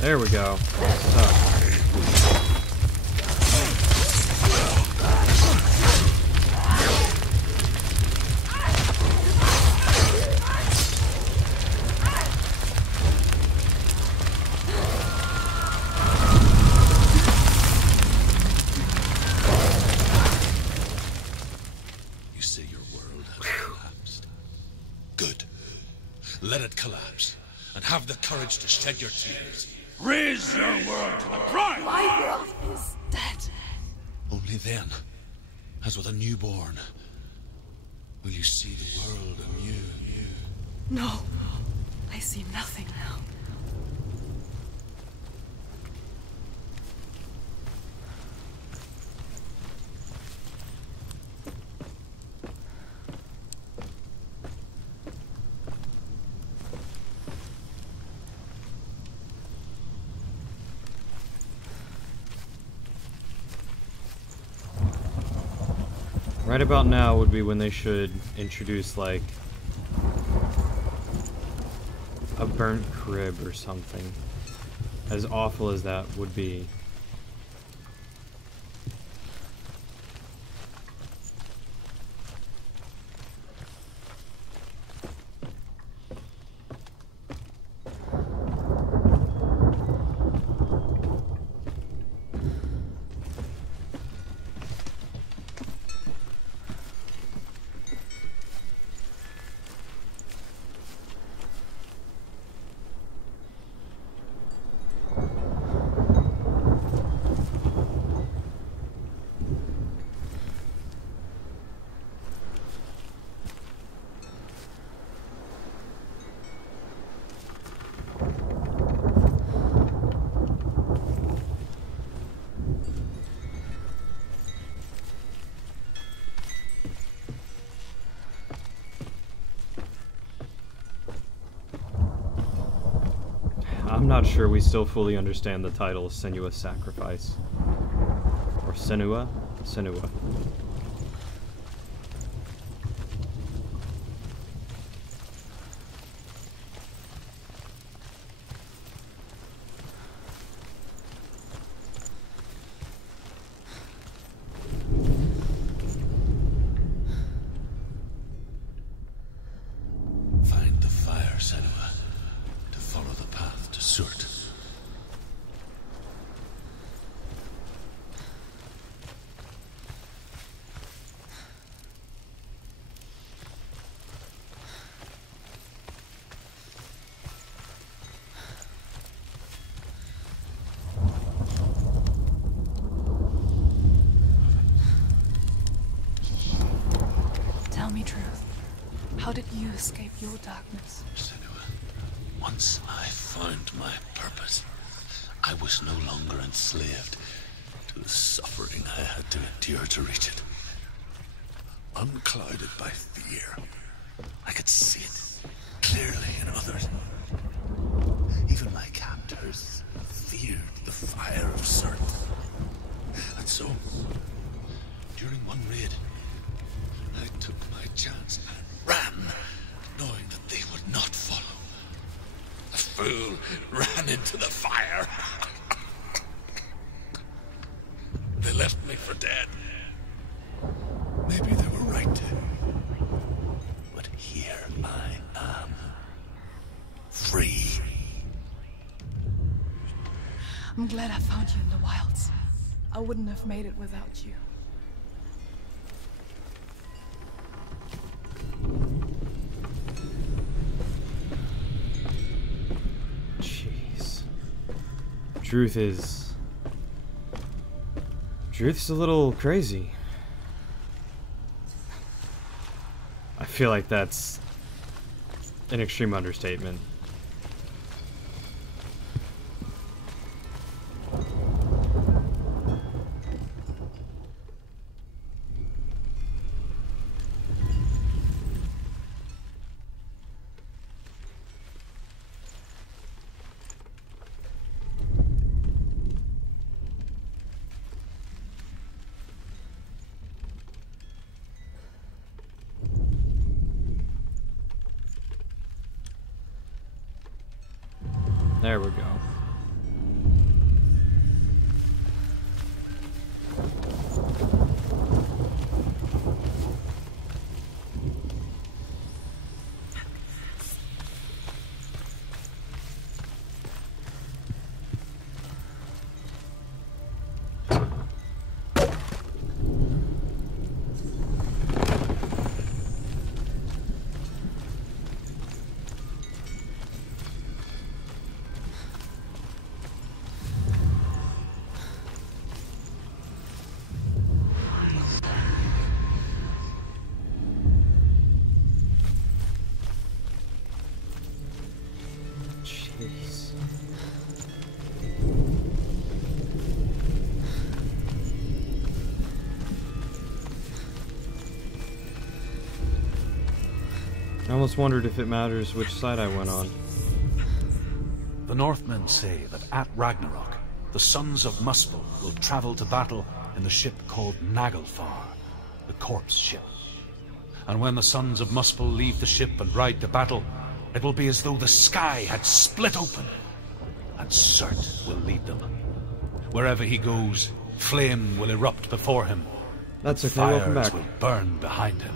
There we go. That's tough. You say your world has collapsed. Good. Let it collapse, and have the courage to shed your tears. Raise your world to the prime! My world is dead. Only then, as with a newborn, will you see the world anew. No. I see nothing now. Right about now would be when they should introduce, like, a burnt crib or something. As awful as that would be. I'm not sure we still fully understand the title Senua's Sacrifice. Or Senua? Senua. Find the fire, Senua, to follow the path to Surt. Tell me truth. How did you escape your darkness? Senua, once I found my purpose, I was no longer enslaved to the suffering I had to endure to reach it. Unclouded by fear, I could see it clearly in others. Even my captors feared the fire of Surt. And so, during one raid, I took my chance and ran, knowing that they would not follow. The fool ran into the fire. They left me for dead. Maybe they were right to. But here I am. Free. I'm glad I found you in the wilds. I wouldn't have made it without you. Jeez. Truth's a little crazy. I feel like that's an extreme understatement. There we go. I almost wondered if it matters which side I went on. The Northmen say that at Ragnarok, the sons of Muspel will travel to battle in the ship called Naglfar, the corpse ship. And when the sons of Muspel leave the ship and ride to battle, it will be as though the sky had split open, and Surt will lead them. Wherever he goes, flame will erupt before him. That's okay, welcome back. Fires will burn behind him.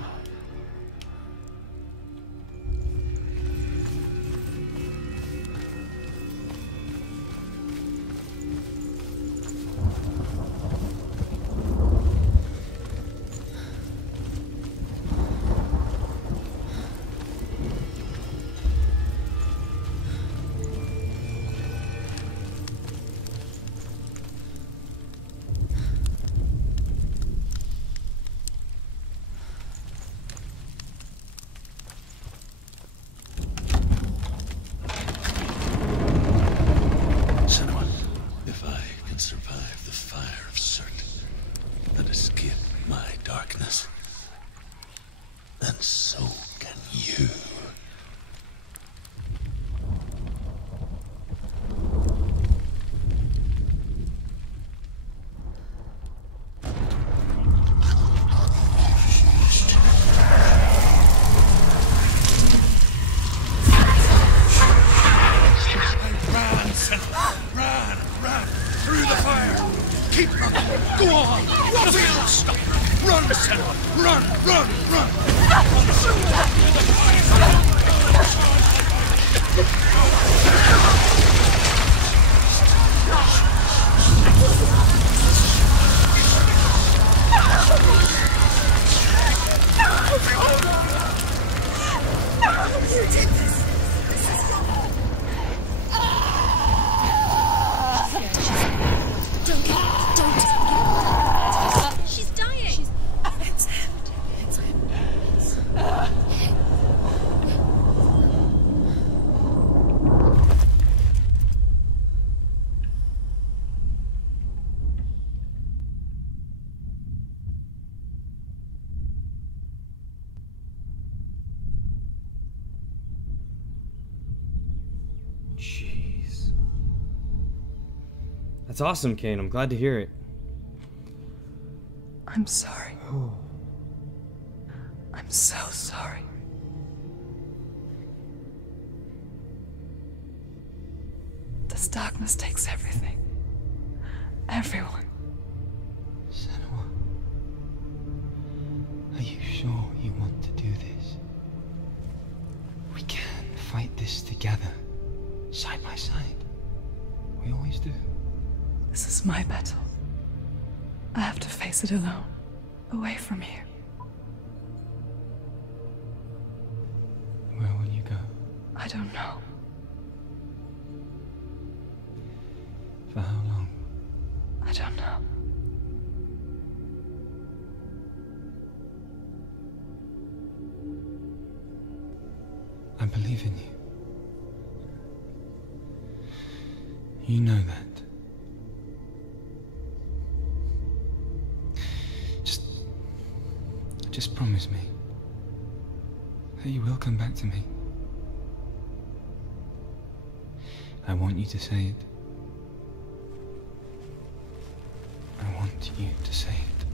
Jeez. That's awesome, Kane. I'm glad to hear it. I'm sorry. I'm so sorry. This darkness takes everything. Everyone. Senua, are you sure you want to do this? We can fight this together, side by side. We always do. This is my battle. I have to face it alone, away from you. Where will you go? I don't know. For how long? I don't know. I believe in you. You know that. Just promise me that you will come back to me. I want you to say it. I want you to say it.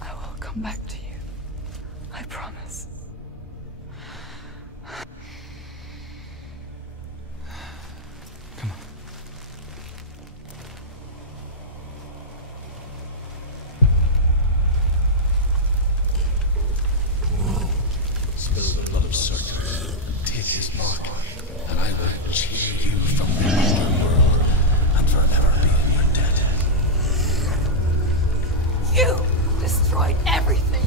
I will come back to you. I promise. Come on. Spill the blood of Surt and take his mark, and I will cheer you from the underworld and forever be in your debt. You destroyed everything.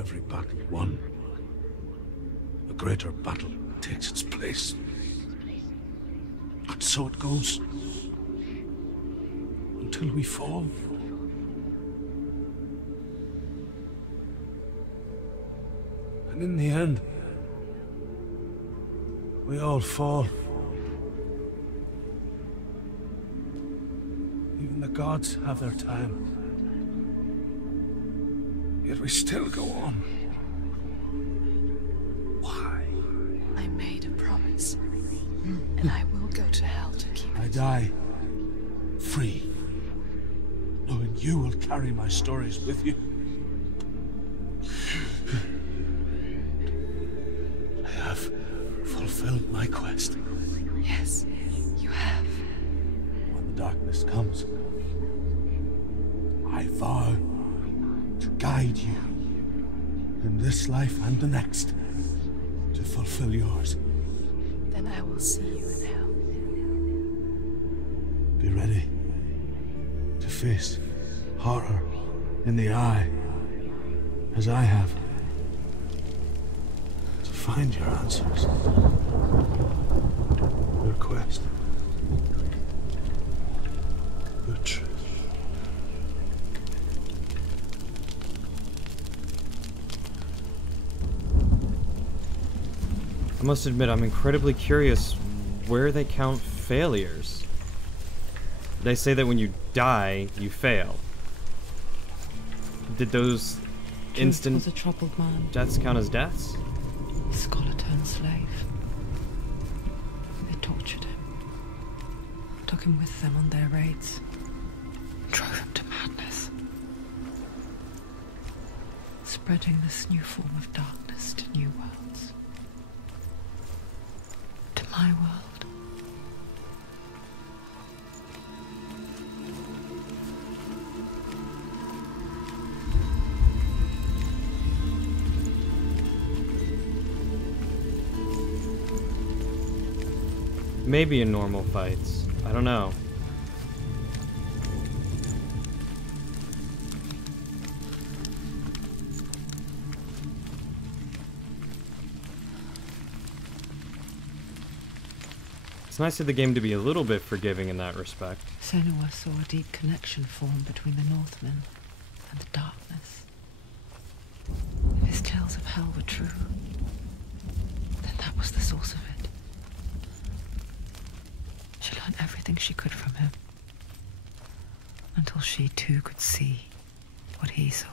every battle won, a greater battle takes its place. And so it goes. Until we fall. And in the end, we all fall. Even the gods have their time. Yet we still go on. Why? I made a promise. And I will go to hell to keep it. I die free, knowing you will carry my stories with you. I have fulfilled my quest. Yes, you have. When the darkness comes, I vow to guide you in this life and the next to fulfill yours. Then I will see you in hell. Be ready to face horror in the eye, as I have. To find your answers. Your quest. Your truth. I must admit, I'm incredibly curious where they count failures. They say that when you die, you fail. Did those instant was a troubled man. deaths count as deaths? Scholar turned slave. They tortured him. Took him with them on their raids. Drove him to madness. Spreading this new form of darkness to new worlds. To my world. Maybe in normal fights. I don't know. It's nice of the game to be a little bit forgiving in that respect. Senua saw a deep connection form between the Northmen and the darkness. If his tales of hell were true, then that was the source of it. She learned everything she could from him, until she too could see what he saw.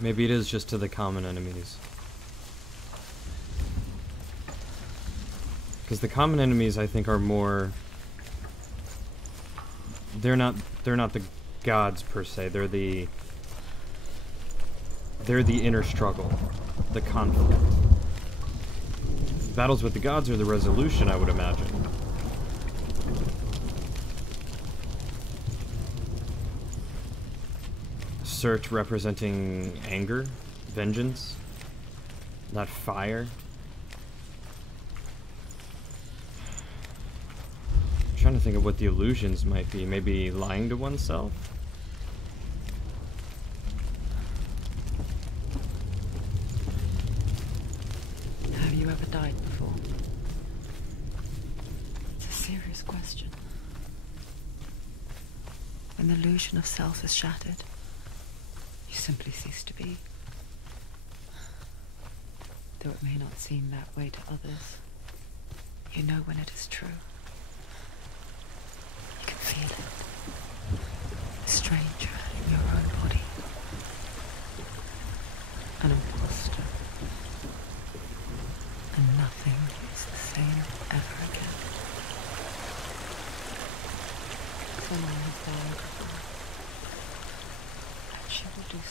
Maybe it is just to the common enemies. Because the common enemies, I think, are more... They're not the gods per se. They're the inner struggle, the conflict. Battles with the gods are the resolution, I would imagine. Search representing anger, vengeance, that fire. I'm trying to think of what the illusions might be. Maybe lying to oneself? Have you ever died before? It's a serious question. When the illusion of self is shattered, you simply cease to be. Though it may not seem that way to others, you know when it is true. You can feel it. A stranger in your own body. An imposter. And nothing is the same ever again. Then I have died.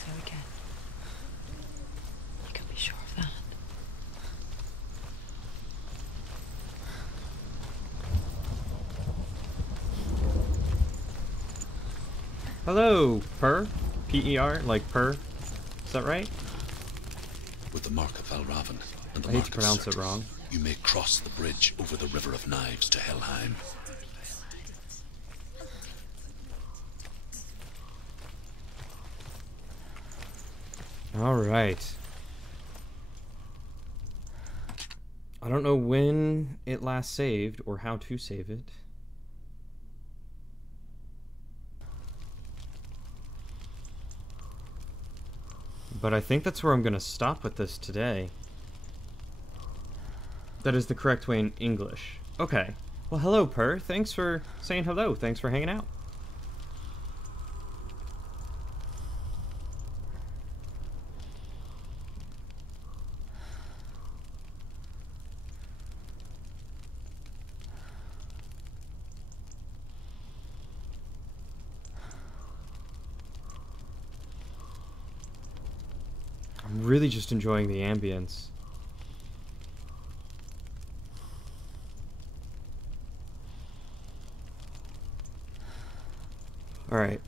so again. You can be sure of that. Hello, Per. P-E-R, like Per. Is that right? With the mark of Valravan and the I hate mark to of pronounce it Surtur, wrong. you may cross the bridge over the River of Knives to Helheim. Alright. I don't know when it last saved or how to save it. But I think that's where I'm going to stop with this today. That is the correct way in English. Okay. Well, hello, Per. Thanks for saying hello. Thanks for hanging out. I'm really just enjoying the ambience. Alright,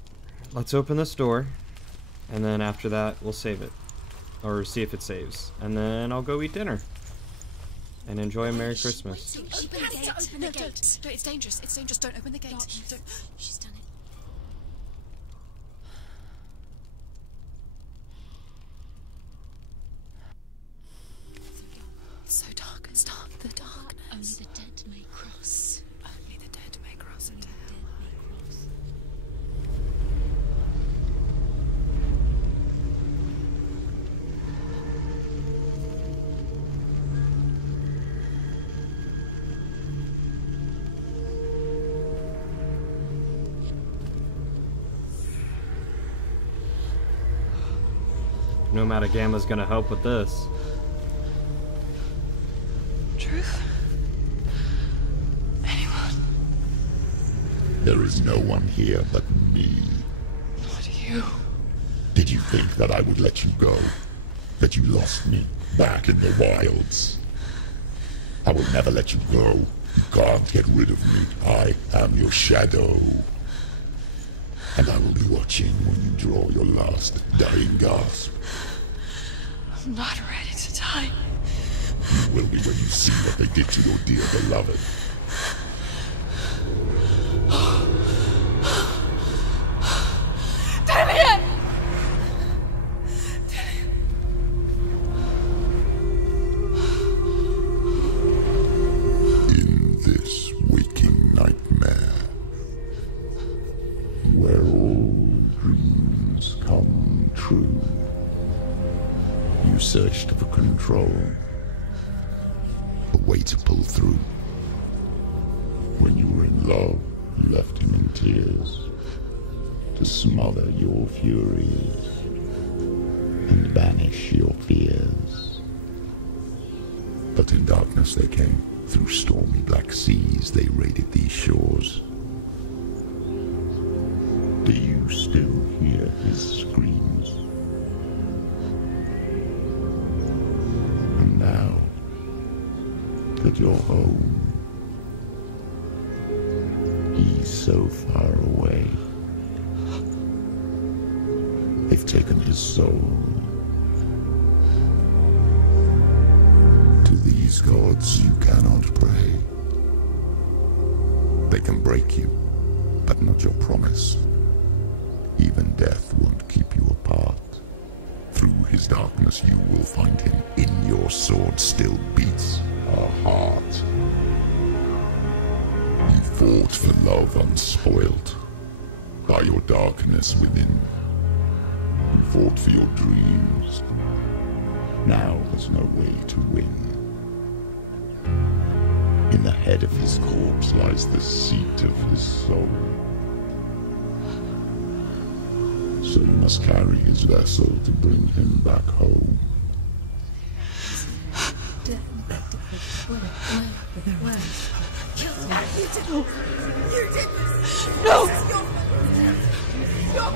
let's open this door, and then after that, we'll save it. Or see if it saves. And then I'll go eat dinner. And enjoy a Merry Christmas. Open the gate. Open the gate. No, it's dangerous. It's dangerous. Don't open the gate. Don't. She's done it. It's so dark. It's dark. The darkness. Only the dead may cross. Only the dead may cross into hell. No amount of gamma's gonna help with this. Truth? Anyone? There is no one here but me. Not you. Did you think that I would let you go? That you lost me back in the wilds? I will never let you go. You can't get rid of me. I am your shadow. And I will be watching when you draw your last dying gasp. I'm not ready to die. You will be when you see what they did to your dear beloved. Damien! In this waking nightmare, where all dreams come true, you searched for control, a way to pull through. When you were in love, you left him in tears, to smother your furies and banish your fears. But in darkness they came, through stormy black seas they raided these shores. Do you still hear his screams? And now that you're home, he's so far away. They've taken his soul. To these gods you cannot pray. They can break you, but not your promise. Even death won't keep you apart. Through his darkness you will find him. In your sword still beats a heart. You fought for love unspoilt by your darkness within. You fought for your dreams. Now there's no way to win. In the head of his corpse lies the seat of his soul. So you must carry his vessel to bring him back home. You did this! No! Stop!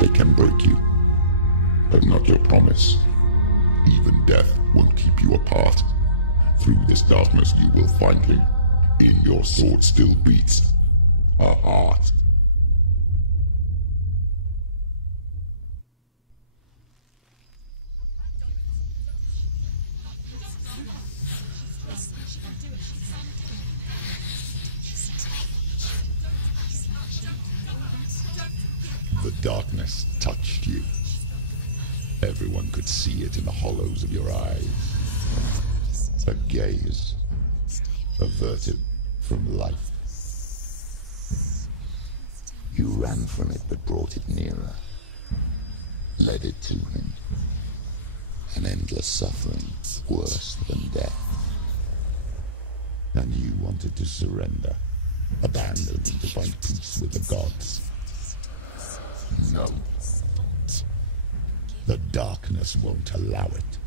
They can break you, but not your promise. Even death won't keep you apart. Through this darkness you will find him. In your sword still beats a heart. The darkness touched you. Everyone could see it in the hollows of your eyes. A gaze averted from life. You ran from it but brought it nearer. Led it to him. An endless suffering worse than death. And you wanted to surrender. Abandon to find peace with the gods. No. The darkness won't allow it.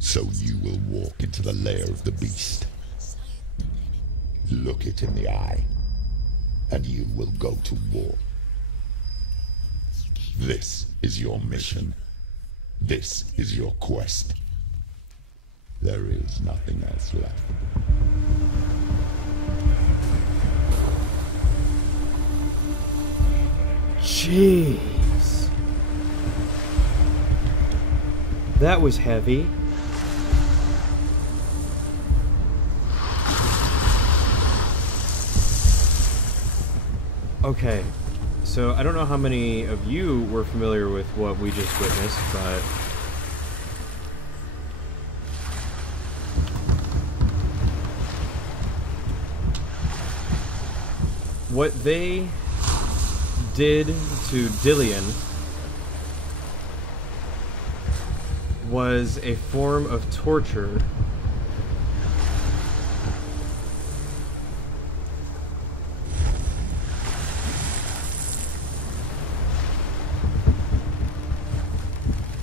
So you will walk into the lair of the beast. Look it in the eye, and you will go to war. This is your mission. This is your quest. There is nothing else left. Jeez. That was heavy. Okay, so I don't know how many of you were familiar with what we just witnessed, but what they did to Dillion was a form of torture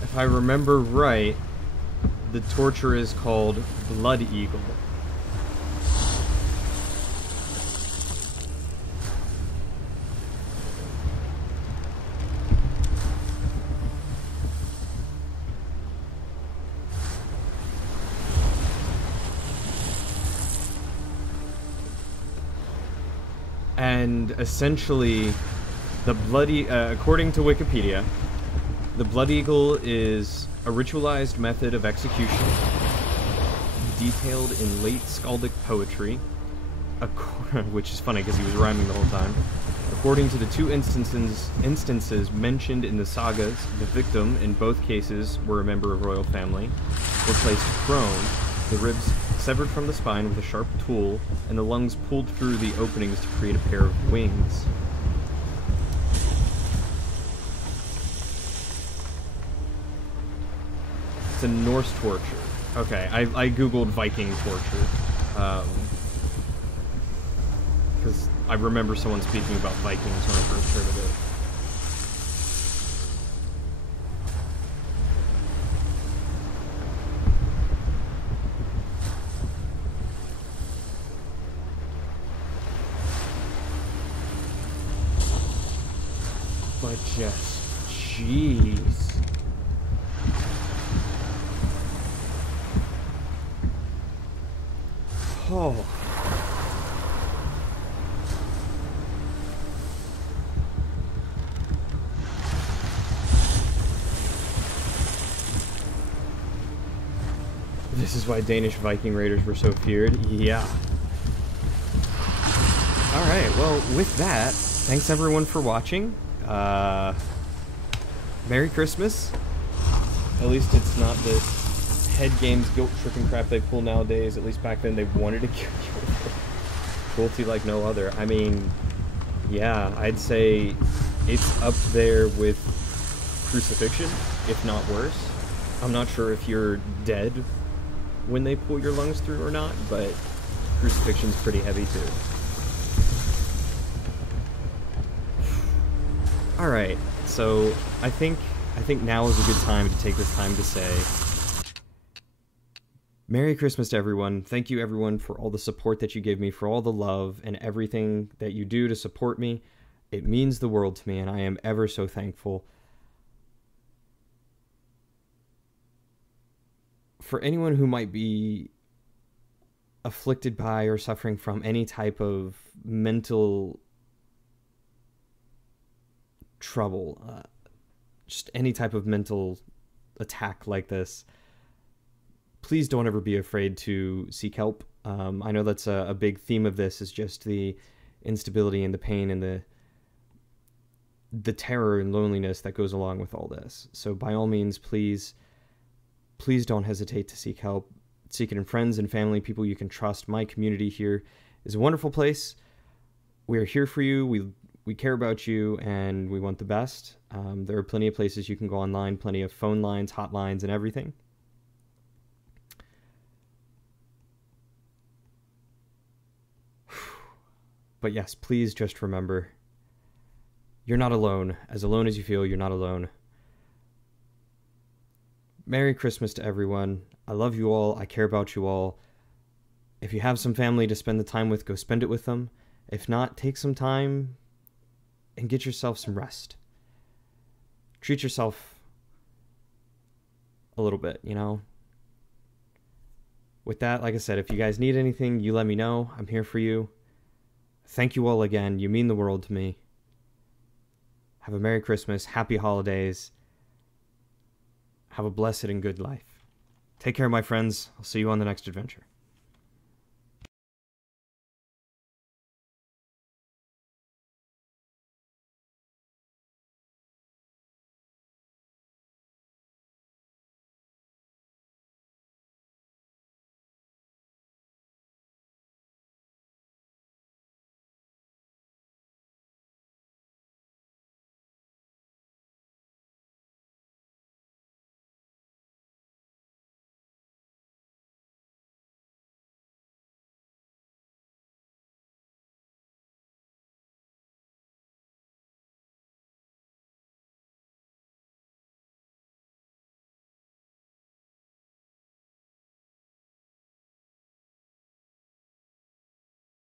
if I remember right, the torture is called Blood Eagle. And essentially, the bloody, according to Wikipedia, the Blood Eagle is a ritualized method of execution detailed in late skaldic poetry, which is funny because he was rhyming the whole time. According to the two instances mentioned in the sagas, the victim, in both cases, were a member of royal family, were placed prone, the ribs severed from the spine with a sharp tool, and the lungs pulled through the openings to create a pair of wings. It's a Norse torture. Okay, I googled Viking torture. Because I remember someone speaking about Vikings when I first heard of it. But just, jeez. Oh. This is why Danish Viking raiders were so feared? Yeah. Alright, well, with that, thanks everyone for watching. Merry Christmas. At least it's not this head games guilt tripping crap they pull nowadays. At least back then they wanted to kill you. Cruelty like no other. I mean, yeah, I'd say it's up there with crucifixion, if not worse. I'm not sure if you're dead when they pull your lungs through or not, but crucifixion's pretty heavy too. Alright, so I think now is a good time to take this time to say Merry Christmas to everyone. Thank you everyone for all the support that you give me, for all the love and everything that you do to support me. It means the world to me, and I am ever so thankful. For anyone who might be afflicted by or suffering from any type of mental trouble, just any type of mental attack like this, please don't ever be afraid to seek help. I know that's a big theme of this, is just the instability and the pain and the terror and loneliness that goes along with all this. So by all means, please don't hesitate to seek help. Seek it in friends and family, people you can trust. My community here is a wonderful place. We are here for you. We care about you, and we want the best. There are plenty of places you can go online, plenty of phone lines, hotlines, and everything. But yes, please just remember, you're not alone. As alone as you feel, you're not alone. Merry Christmas to everyone. I love you all. I care about you all. If you have some family to spend the time with, go spend it with them. If not, take some time and get yourself some rest. Treat yourself a little bit, you know? With that, like I said, if you guys need anything, you let me know. I'm here for you. Thank you all again. You mean the world to me. Have a Merry Christmas. Happy holidays. Have a blessed and good life. Take care, my friends. I'll see you on the next adventure.